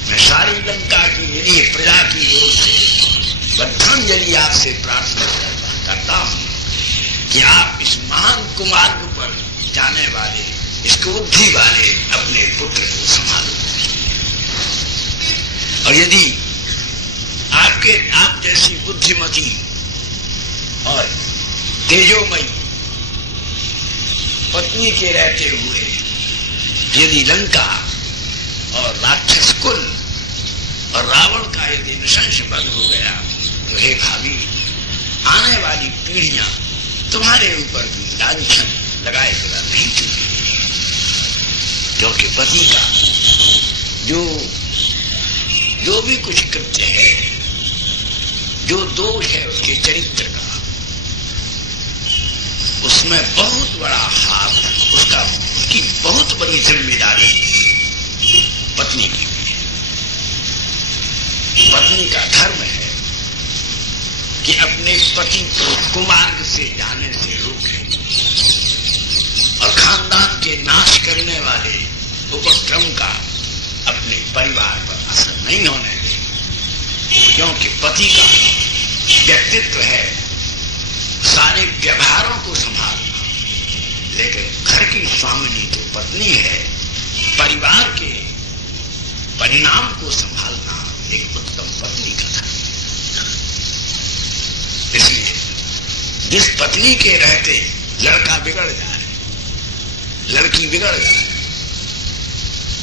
मैं सारी लंका की यदि प्रजा की ओर से बद्धांजलि आपसे प्रार्थना करता हूं कि आप इस महान कुमार्ग पर जाने वाले, इस बुद्धि वाले अपने पुत्र को संभालो। और यदि आप जैसी बुद्धिमती और तेजोमयी पत्नी के रहते हुए यदि लंका और राक्षस कुल और रावण का यदि नृशंस वध हो गया तो हे भाभी, आने वाली पीढ़ियां तुम्हारे ऊपर भी लांछन लगाए बिना नहीं चुकेगी, क्योंकि पति का जो भी कुछ कृत्य है, जो दोष है उसके चरित्र का, उसमें बहुत बड़ा हाथ, उसकी बहुत बड़ी जिम्मेदारी पत्नी की भी है। पत्नी का धर्म है कि अपने पति को कुमार्ग से जाने से रोके और खानदान के नाश करने वाले उपक्रम का अपने परिवार पर असर नहीं होने दे, क्योंकि पति का व्यक्तित्व है सारे व्यवहारों को संभालना, लेकिन घर की स्वामिनी तो पत्नी है, परिवार के परिणाम को संभालना एक उत्तम पत्नी का धर्म। इसलिए जिस पत्नी के रहते लड़का बिगड़ जाए, लड़की बिगड़ जाए,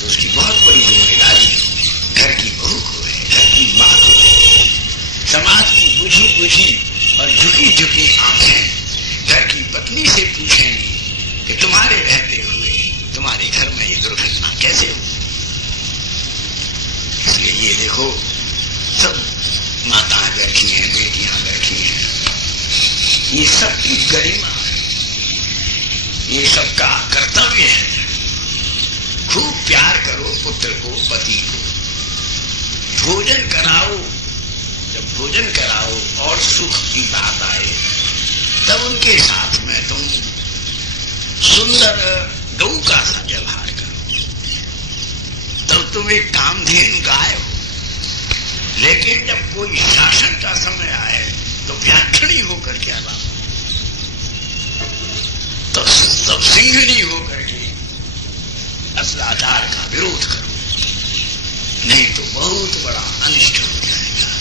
तो उसकी बहुत बड़ी जिम्मेदारी घर की बहू को है, घर की मां को है। समाज की बुझी बुझी और झुकी झुकी आंखें घर की पत्नी से पूछेंगी कि तुम्हारे रहते हुए तुम्हारे घर में ये दुर्घटना कैसे हुई। इसलिए ये देखो, सब माताएं बैठी हैं, बेटियां बैठी हैं, ये सबकी गरिमा है, ये सबका कर्तव्य है। खूब प्यार करो पुत्र को, पति को, भोजन कराओ, जब भोजन कराओ और सुख की बात आए तब उनके साथ में तुम सुंदर गौ का सा व्यवहार करो, तब तुम एक कामधेनु गाय हो। लेकिन जब कोई शासन का समय आए तो व्याखणी होकर क्या बात, तो सब सिंहनी होकर के असदाचार का विरोध करो, नहीं तो बहुत बड़ा अनिष्ट हो जाएगा।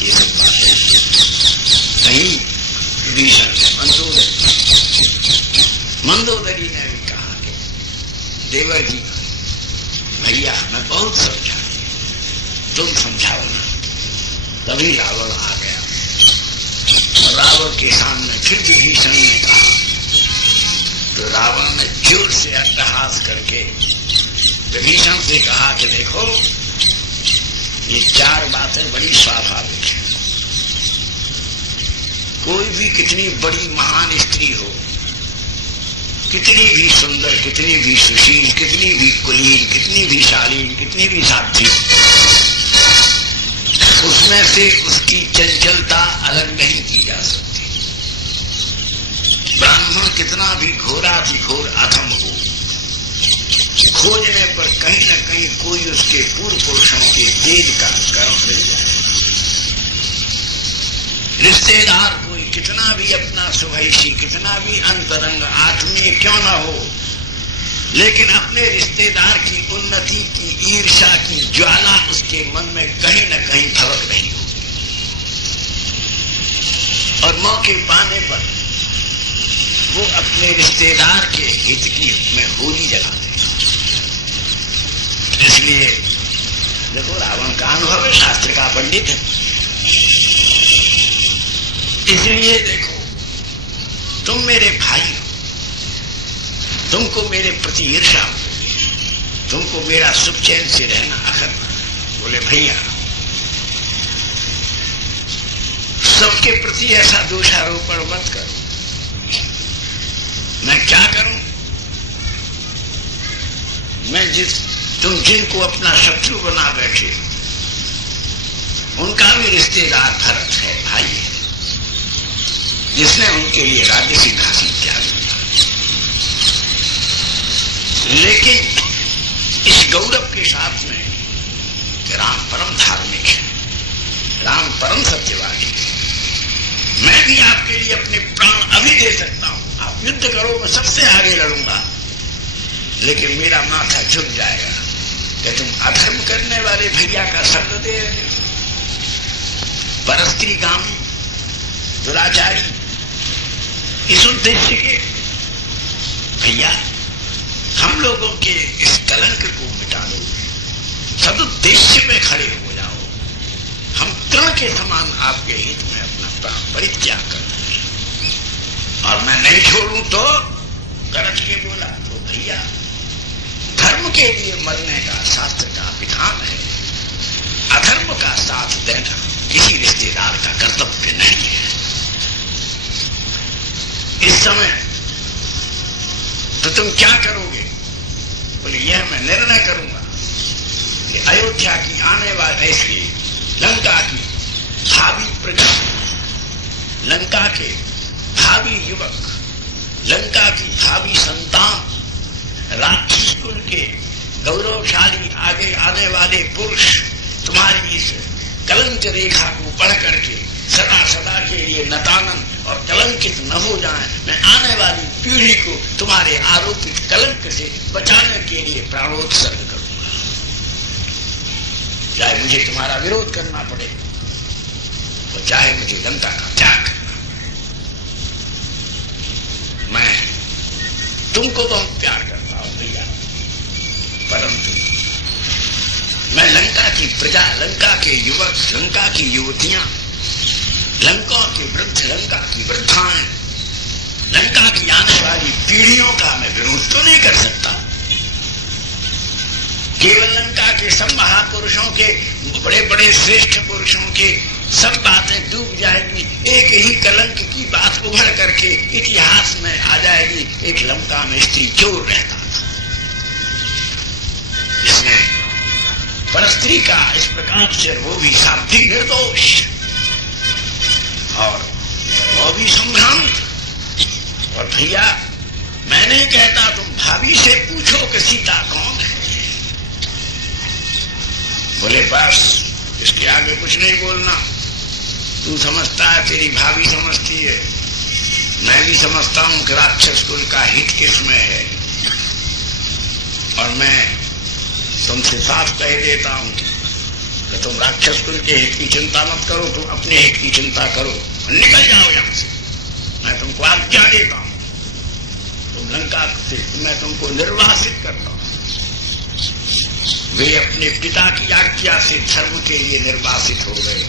ये सब बातें कहीं विभीषण ने मंदोदरी ने भी कहा कि देवर जी, भैया मैं बहुत समझा, तुम समझाओ ना। तभी रावण आ गया, रावण के सामने फिर विभीषण ने कहा, तो रावण ने जोर से अट्टहास करके विभीषण से कहा कि देखो, ये चार बातें बड़ी स्वाभाविक है। कोई भी कितनी बड़ी महान स्त्री हो, कितनी भी सुंदर, कितनी भी सुशील, कितनी भी कुलीन, कितनी भी शालीन, कितनी भी साध्वी, उसमें से उसकी चंचलता अलग नहीं की जा सकती। ब्राह्मण कितना भी घोरातिघोर अधम हो, खोजने पर कहीं न कहीं कोई उसके पूर्व पुरुषों के तेज का कर्म मिल जाए। रिश्तेदार कोई कितना भी अपना सुभैषी, कितना भी अंतरंग आत्मीय क्यों न हो, लेकिन अपने रिश्तेदार की उन्नति की ईर्ष्या की ज्वाला उसके मन में कहीं न कहीं भड़क रही होगी और मौके पाने पर वो अपने रिश्तेदार के हित की में होली जलाते। इसलिए देखो, रावण का अनुभव है, शास्त्र का पंडित है। इसलिए देखो, तुम मेरे भाई हो, तुमको मेरे प्रति ईर्ष्या हो, तुमको मेरा सुख चैन से रहना अखरना। बोले भैया, सबके प्रति ऐसा दोषारोपण मत करो। मैं क्या करूं? तुम जिनको अपना शत्रु बना बैठे उनका भी रिश्तेदार भरत है, भाई है, जिसने उनके लिए राज्य सिंहासन त्याग दिया। लेकिन इस गौरव के साथ में कि राम परम धार्मिक है, राम परम सत्यवादी है। मैं भी आपके लिए अपने प्राण अभी दे सकता हूं, आप युद्ध करो, मैं सबसे आगे लड़ूंगा, लेकिन मेरा माथा झुक जाएगा कि तुम अधर्म करने वाले भैया का शब्द दे रहे हो। परस्त्रीगामी, दुराचारी, इस उद्देश्य के भैया हम लोगों के इस कलंक को मिटा दो, सदुद्देश्य में खड़े हो जाओ। हम तृण के समान आपके हित में अपना प्राण परित्याग कर, और मैं नहीं छोड़ूं तो गरज के बोला, तो भैया धर्म के लिए मरने का शास्त्र का विधान है, अधर्म का साथ देना किसी रिश्तेदार का कर्तव्य नहीं है। इस समय तो तुम क्या करोगे? बोले यह मैं निर्णय करूंगा कि अयोध्या की आने वाले ऐसी लंका की भावी प्रजा, लंका के भावी युवक, लंका की भावी संतान, राक्षस कुल के गौरवशाली आगे आने वाले पुरुष तुम्हारी इस कलंक रेखा को पढ़ करके सदा सदा के लिए नतानन और कलंकित न हो जाएं। मैं आने वाली पीढ़ी को तुम्हारे आरोपित कलंक से बचाने के लिए प्राणोत्सर्ग करूंगा, चाहे मुझे तुम्हारा विरोध करना पड़े तो चाहे मुझे लंका का त्याग करना। मैं तुमको तो प्यार करता हूं भैया, परंतु मैं लंका की प्रजा, लंका के युवक, लंका की युवतियां, लंका के वृद्ध, लंका की वृद्धाएं, लंका की आने वाली पीढ़ियों का मैं विरोध तो नहीं कर सकता। केवल लंका के सब महापुरुषों के, बड़े बड़े श्रेष्ठ पुरुषों के सब बातें डूब जाएंगी, एक ही कलंक की बात उभर करके इतिहास में आ जाएगी। एक लंका में स्त्री चोर रहता था, इसने परस्त्री का इस प्रकार से, वो भी शाब्दिक निर्दोष और वो भी संभ्रांत। और भैया मैं नहीं कहता, तुम भाभी से पूछो कि सीता कौन है। बोले बस इसके आगे कुछ नहीं बोलना, तू समझता है, तेरी भाभी समझती है, मैं भी समझता हूं कि राक्षस कुल का हित किसमें है। और मैं तुमसे साफ कह देता हूं कि तुम राक्षस कुल के हित की चिंता मत करो, तुम अपने हित की चिंता करो, निकल जाओ यहां से। मैं तुमको आज्ञा देता हूं, तुम लंका से मैं तुमको निर्वासित करता हूं। वे अपने पिता की आज्ञा से धर्म के लिए निर्वासित हो गए,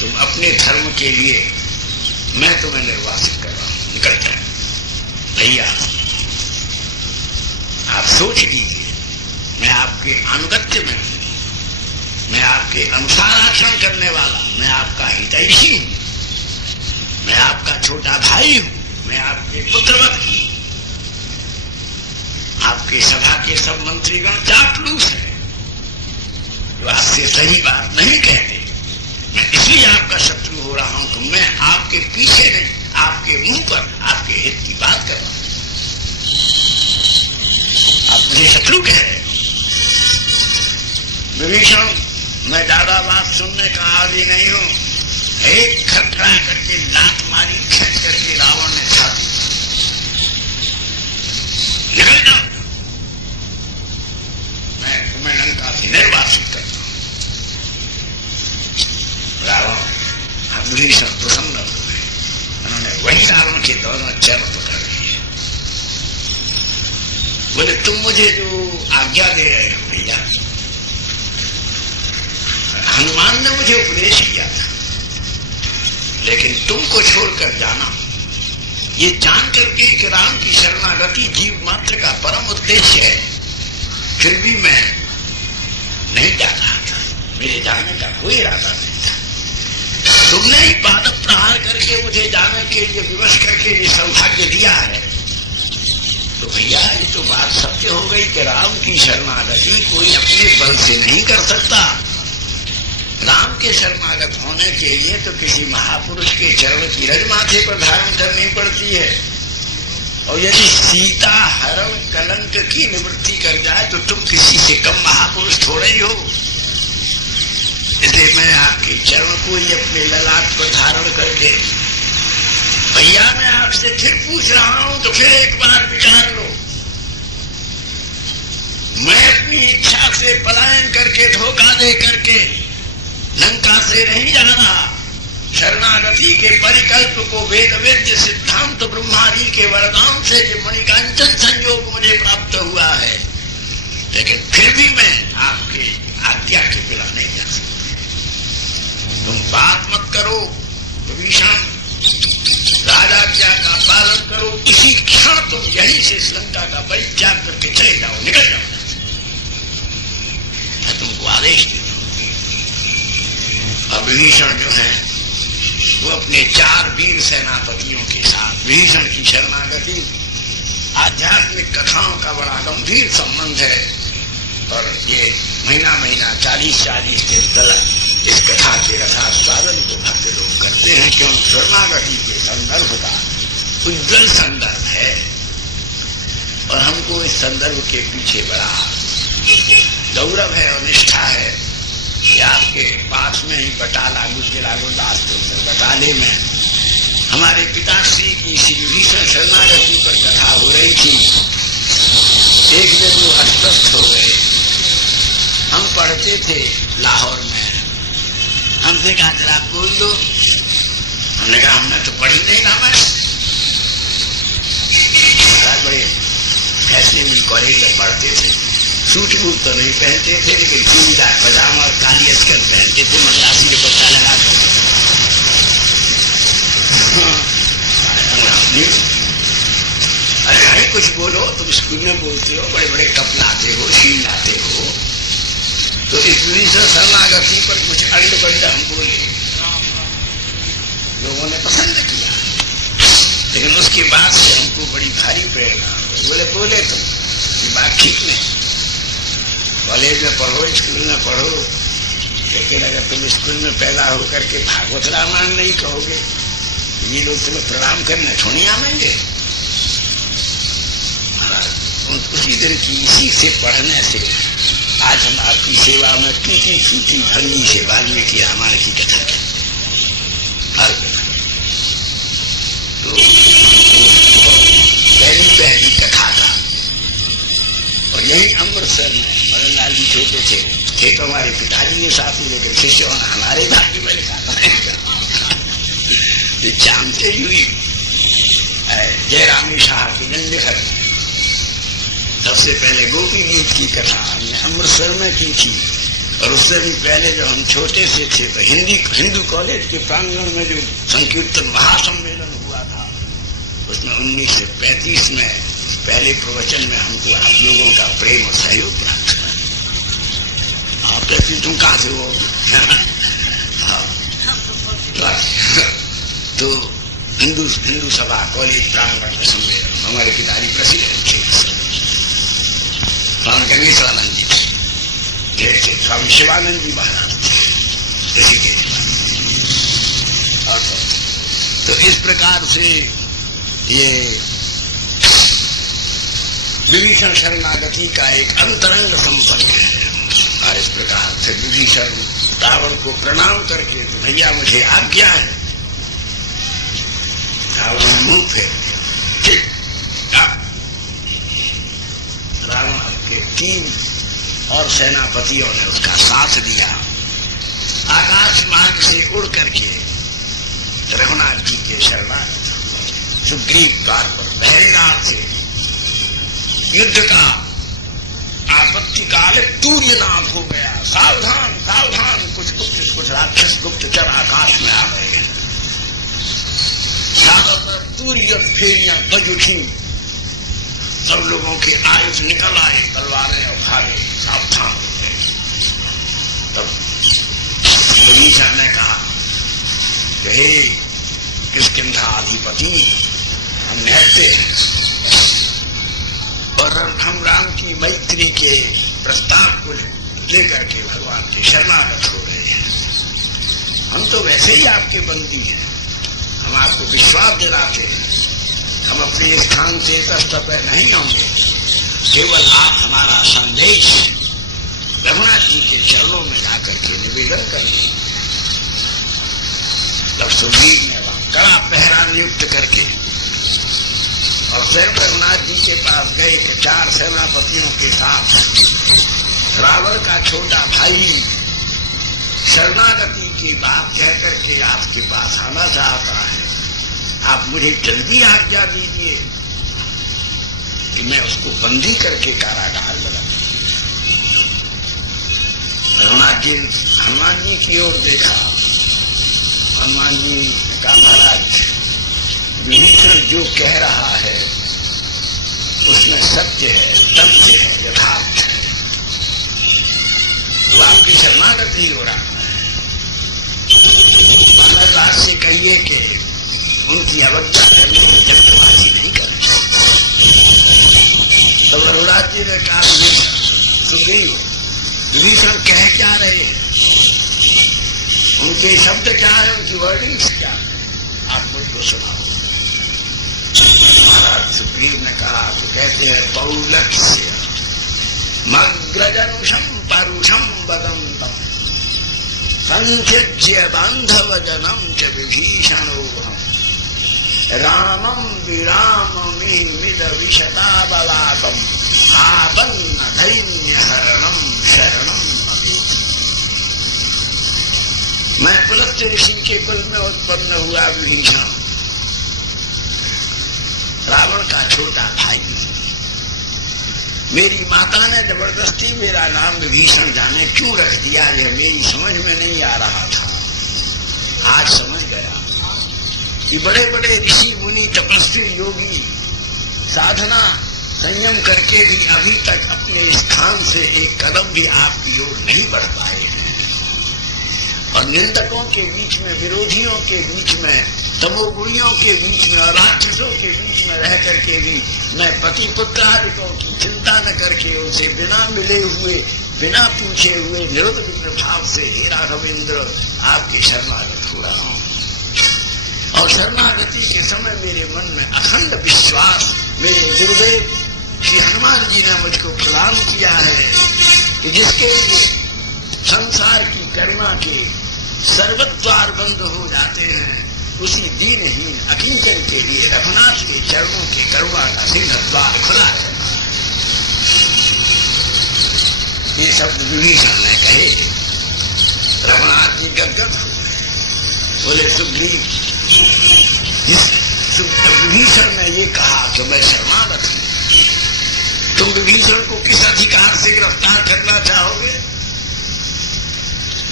तुम अपने धर्म के लिए मैं तुम्हें निर्वासित कर रहा हूं, निकल जाए। भैया आप सोच लीजिए, मैं आपके अनुगत्य में हूं, मैं आपके अनुसार आचरण करने वाला, मैं आपका हितैषी हूं, मैं आपका छोटा भाई हूं, मैं आपके पुत्रवत हूं। आपके सभा के सब मंत्रीगण चापलूस हैं, जो आपसे सही बात नहीं कहते। मैं इसलिए आपका शत्रु हो रहा हूं कि मैं आपके पीछे नहीं, आपके मुंह पर आपके हित की बात कर रहा हूं। आप मुझे शत्रु कह रहे। विभीषण, मैं ज्यादा बात सुनने का आदी नहीं हूं। एक खटखड़ा करके लात मारी, खींच करके रावण ने छाती, निकल जाओ, मैं तुम्हें लंका से निर्वासित करता हूं। रावण विभीषण प्रसन्न हो गए। उन्होंने वही रावण के दोनों चरण पकड़ लिए। बोले, तुम मुझे जो आज्ञा दे रहे हो भैया, हनुमान ने मुझे उपदेश किया था, लेकिन तुमको छोड़कर जाना, ये जान करके कि राम की शरणागति जीव मात्र का परम उद्देश्य है, फिर भी मैं नहीं जा रहा था। मेरे जाने का कोई इरादा नहीं था। तुमने ही पादप प्रहार करके मुझे जाने के लिए विवश करके ये सौभाग्य दिया है, तो भैया ये तो बात सत्य हो गई कि राम की शरणागति कोई अपने बल से नहीं कर सकता। राम के शरणागत होने के लिए तो किसी महापुरुष के चरण की रज माथे पर धारण करनी पड़ती है, और यदि सीता हरण कलंक की निवृत्ति कर जाए तो तुम किसी से कम महापुरुष थोड़े ही हो। इसलिए मैं आपके चरण को ही अपने ललाट पर धारण करके, भैया मैं आपसे फिर पूछ रहा हूं, तो फिर एक बार विचार लो। मैं अपनी इच्छा से पलायन करके, धोखा दे करके लंका से नहीं जा रहा। शरणागति के परिकल्प को वेद वेद्य सिद्धांत ब्रह्मादि के वरदान से जो मणिकांचन संयोग मुझे प्राप्त हुआ है, लेकिन फिर भी मैं आपके आज्ञा के बिना नहीं जा सकता। तुम बात मत करो विभीषण, राजाज्ञा का पालन करो। इसी क्षण तुम यहीं से लंका का परित्याग करके चले जाओ, निकल जाओ। मैं तुमको आदेश देता हूं। और विभीषण जो है वो अपने 4 वीर सेनापतियों के साथ, विभीषण की शरणागति आध्यात्मिक कथाओं का बड़ा गंभीर संबंध है, और ये महीना महीना 40-40 दिन तक इस कथा के रथास्वादन को भक्त लोग करते हैं, क्यों शरणागति के संदर्भ का उज्जवल संदर्भ है। और हमको इस संदर्भ के पीछे बड़ा गौरव है और निष्ठा है कि आपके पास में ही बटाला जिला गुरदासपुर बटाले में हमारे पिताश्री की श्री विभीषण शरणागति पर कथा हो रही थी। एक दिन वो अस्वस्थ हो गए। हम पढ़ते थे लाहौर में, हमसे कहा जरा बोल दो। हमने कहा हमने तो पढ़ी नहीं रामायण। बड़े फैशनेबल कॉलेज में पढ़ते थे, सूट बूट तो नहीं पहनते थे, लेकिन चूड़ीदार पजामा और काली स्कर्ट पहनते थे, मद्रासी के पट्टा लगा कर। अरे भाई कुछ बोलो, तुम स्कूल में बोलते हो, बड़े बड़े कप लाते हो, शील लाते हो, तो इस विभीषण शरणागति पर कुछ अंड बंड हम बोले, लोगों ने पसंद किया। लेकिन उसके बाद से हमको बड़ी भारी प्रेरणा बोले तुम ये बात ठीक नहीं। कॉलेज में पढ़ो, स्कूल में पढ़ो, लेकिन अगर तुम स्कूल में पैदा होकर के भागवत रामायण नहीं कहोगे, ये लोग तुम्हें प्रणाम करने थोड़ी आवेंगे। उसी दिन की इसी से पढ़ने से आज हम आपकी सेवा में टूटी फूटी भंगी से वाल्मीकि रामायण की कथा की तो पहली कथा का। और यही अमृतसर में मदन लाल जी छोटे थे तो हमारे पिताजी के साथ ही, लेकिन शिष्य हमारे भाग्य में लिखा था। जानते हुई जयरामी शाह की जंजहर में सबसे पहले गोपी गीत की कथा हमने अमृतसर में की थी। और उससे भी पहले जब हम छोटे से थे तो हिंदू कॉलेज के प्रांगण में जो संकीर्तन महासम्मेलन हुआ था, उसमें 1935 में पहले प्रवचन में हमको आप लोगों का प्रेम और सहयोग प्राप्त हुआ। आप कहते तुम कहाँ से हो? तो हिंदू सभा कॉलेज प्रांगण में सम्मेलन हमारे पिताजी प्रेसिडेंट थे, स्वामी गंगेश्वरानंद जी थे, स्वामी शिवानंद जी महाराज थे। तो इस प्रकार से ये विभीषण शरणागति का एक अंतरंग संपर्क है। और इस प्रकार से विभीषण रावण को प्रणाम करके, तो भैया मुझे आज्ञा है, रावण मुंह फेर दिया। रावण के 3 और सेनापतियों ने उसका साथ दिया। आकाश मार्ग से उड़ करके रघुनाथ जी के शरणागत सुग्रीव द्वार पर बहरेनाथ से युद्ध का आपत्ति काल तूर्यनाद हो गया। सावधान सावधान, कुछ राक्षस गुप्तचर आकाश में आ गए हैं। चारों तरफ तूर्य फेरियां बज उठी, सब लोगों के आयुध निकल आए, तलवारें उठाए, सावधान हो गए। तब विभीषण ने कहा कि हे किष्किंधाधिपति, हम निहत्ते हैं और हम राम की मैत्री के प्रस्ताव को लेकर के भगवान के शरणागत हो रहे हैं। हम तो वैसे ही आपके बंदी हैं, हम आपको विश्वास दिलाते हैं, हम अपने स्थान से तस्त पर नहीं होंगे, केवल आप हमारा संदेश रघुनाथ जी के चरणों में जाकर के निवेदन करिए। तब सुग्रीव ने कड़ा पहरा नियुक्त करके और स्वयं रघुनाथ जी के पास गए कि 4 सेनापतियों के साथ रावण का छोटा भाई शरणागति की बात कह करके आपके पास आना चाहता है, आप मुझे जल्दी आज्ञा दीजिए कि मैं उसको बंदी करके कारागार में रखूं। रघुनाथ जी हनुमान जी की ओर देखा। हनुमान जी का महाराज विभीषण जो कह रहा है उसमें सत्य है, तथ्य है, यथार्थ है। वो आपकी शरणागत ही हो रहा है। महाराज से कहिए कि उनकी अवज्ञा करने में जल्दबाजी नहीं करनी। तो रघुनाथ जी ने कहा सुग्रीव, विभीषण कह क्या रहे हैं, उनके शब्द क्या है, उनकी वर्डिंग्स क्या है, आप मुझको सुनाओ। महाराज सुग्रीव ने कहा, तो कहते हैं पौलक्ष्य मग्रजनुषम परुषम वदन्तम संत्यज्य बांधव जनम च विभीषणोहम रामम विराममिद विशता बलाकम आपन्न दैन्य हरणम शरणम। मैं पुलस्त्य ऋषि के कुल में उत्पन्न हुआ विभीषण, रावण का छोटा भाई। मेरी माता ने जबरदस्ती मेरा नाम विभीषण जाने क्यों रख दिया, यह मेरी समझ में नहीं आ रहा था। आज समझ गया कि बड़े बड़े ऋषि मुनि तपस्वी योगी साधना संयम करके भी अभी तक अपने स्थान से एक कदम भी आपकी ओर नहीं बढ़ पाए हैं। और निंदकों के बीच में, विरोधियों के बीच में, तमोगुणियों के बीच में और राक्षसों के बीच में रह करके भी मैं पति पुत्रादिकों की चिंता न करके उनसे बिना मिले हुए, बिना पूछे हुए निरुद्ध भाव से हे राघवेंद्र आपके शरणागत हो रहा हूं। और शरणागति के समय मेरे मन में अखंड विश्वास मेरे गुरुदेव श्री हनुमान जी ने मुझको प्रदान किया है कि जिसके लिए संसार की करुणा के सर्वद्वार बंद हो जाते हैं, उसी दीनहीन अकिंचन के लिए रघुनाथ के चरणों के करुणा का सिंह द्वार खुला है। ये शब्द विभीषण ने कहे। रघुनाथ जी गदगद हो गए, बोले सुग्रीव, विभीषण ने ये कहा कि मैं शरणागत हूं, तुम विभीषण को किस अधिकार से गिरफ्तार करना चाहोगे?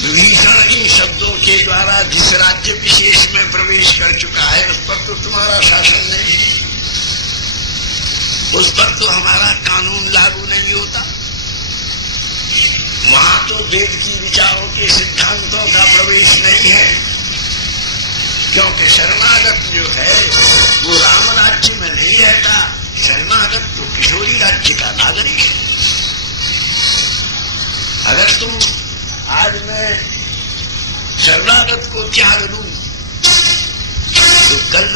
विभीषण इन शब्दों के द्वारा जिस राज्य विशेष में प्रवेश कर चुका है उस पर तो तुम्हारा शासन नहीं है, उस पर तो हमारा कानून लागू नहीं होता, वहां तो वेद की विचारों के सिद्धांतों का प्रवेश नहीं है, क्योंकि शरणागत जो है वो राम राज्य में नहीं रहता, शरणागत तो किशोरी राज्य का नागरिक है। अगर तुम आज मैं शरणागत को त्याग दूं तो कल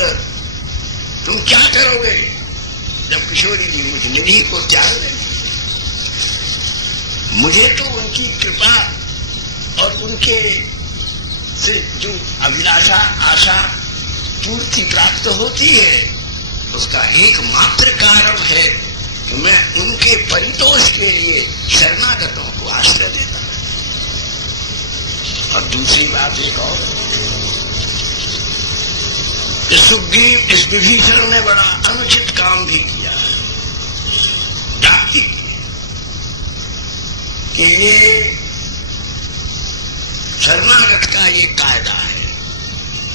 तुम क्या करोगे? जब किशोरी जी मुझ निधि को त्याग दें, मुझे तो उनकी कृपा और उनके से जो अभिलाषा आशा पूर्ति प्राप्त होती है, उसका एकमात्र कारण है कि मैं उनके परितोष के लिए शरणागतों को आश्रय देता हूं। और दूसरी बात एक और, सुग्रीव इस विभीषण ने बड़ा अनुचित काम भी किया है, जाति कि ये शरणागत का ये कायदा है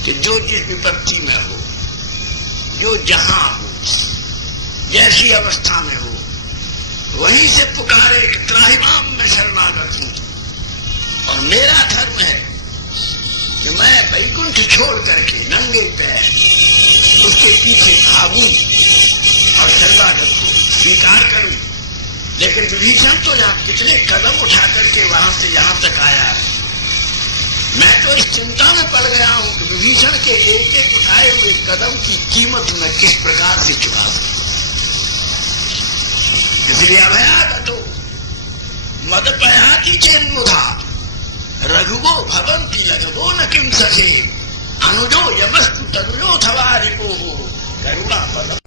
कि जो जिस विपत्ति में हो, जो जहां हो, जैसी अवस्था में हो, वहीं से पुकारे कि त्राहिमाम में शरणागत हूं। और मेरा धर्म है कि मैं वैकुंठ छोड़ करके नंगे पैर उसके पीछे भागूं और शरणागत को स्वीकार करूं। लेकिन विभीषण तो यहाँ कितने कदम उठा करके वहां से यहां तक आया है। मैं तो इस चिंता में पड़ गया हूं कि विभीषण के एक एक उठाए हुए कदम की कीमत मैं किस प्रकार से चुका सकूं। इसलिए अभयागतो मदपयाति चेन्मुधा रघुवो भवन्ति लघवो न किम सखे अनुजो यमस्तु तनुजो थवा रिपो करुणा पदम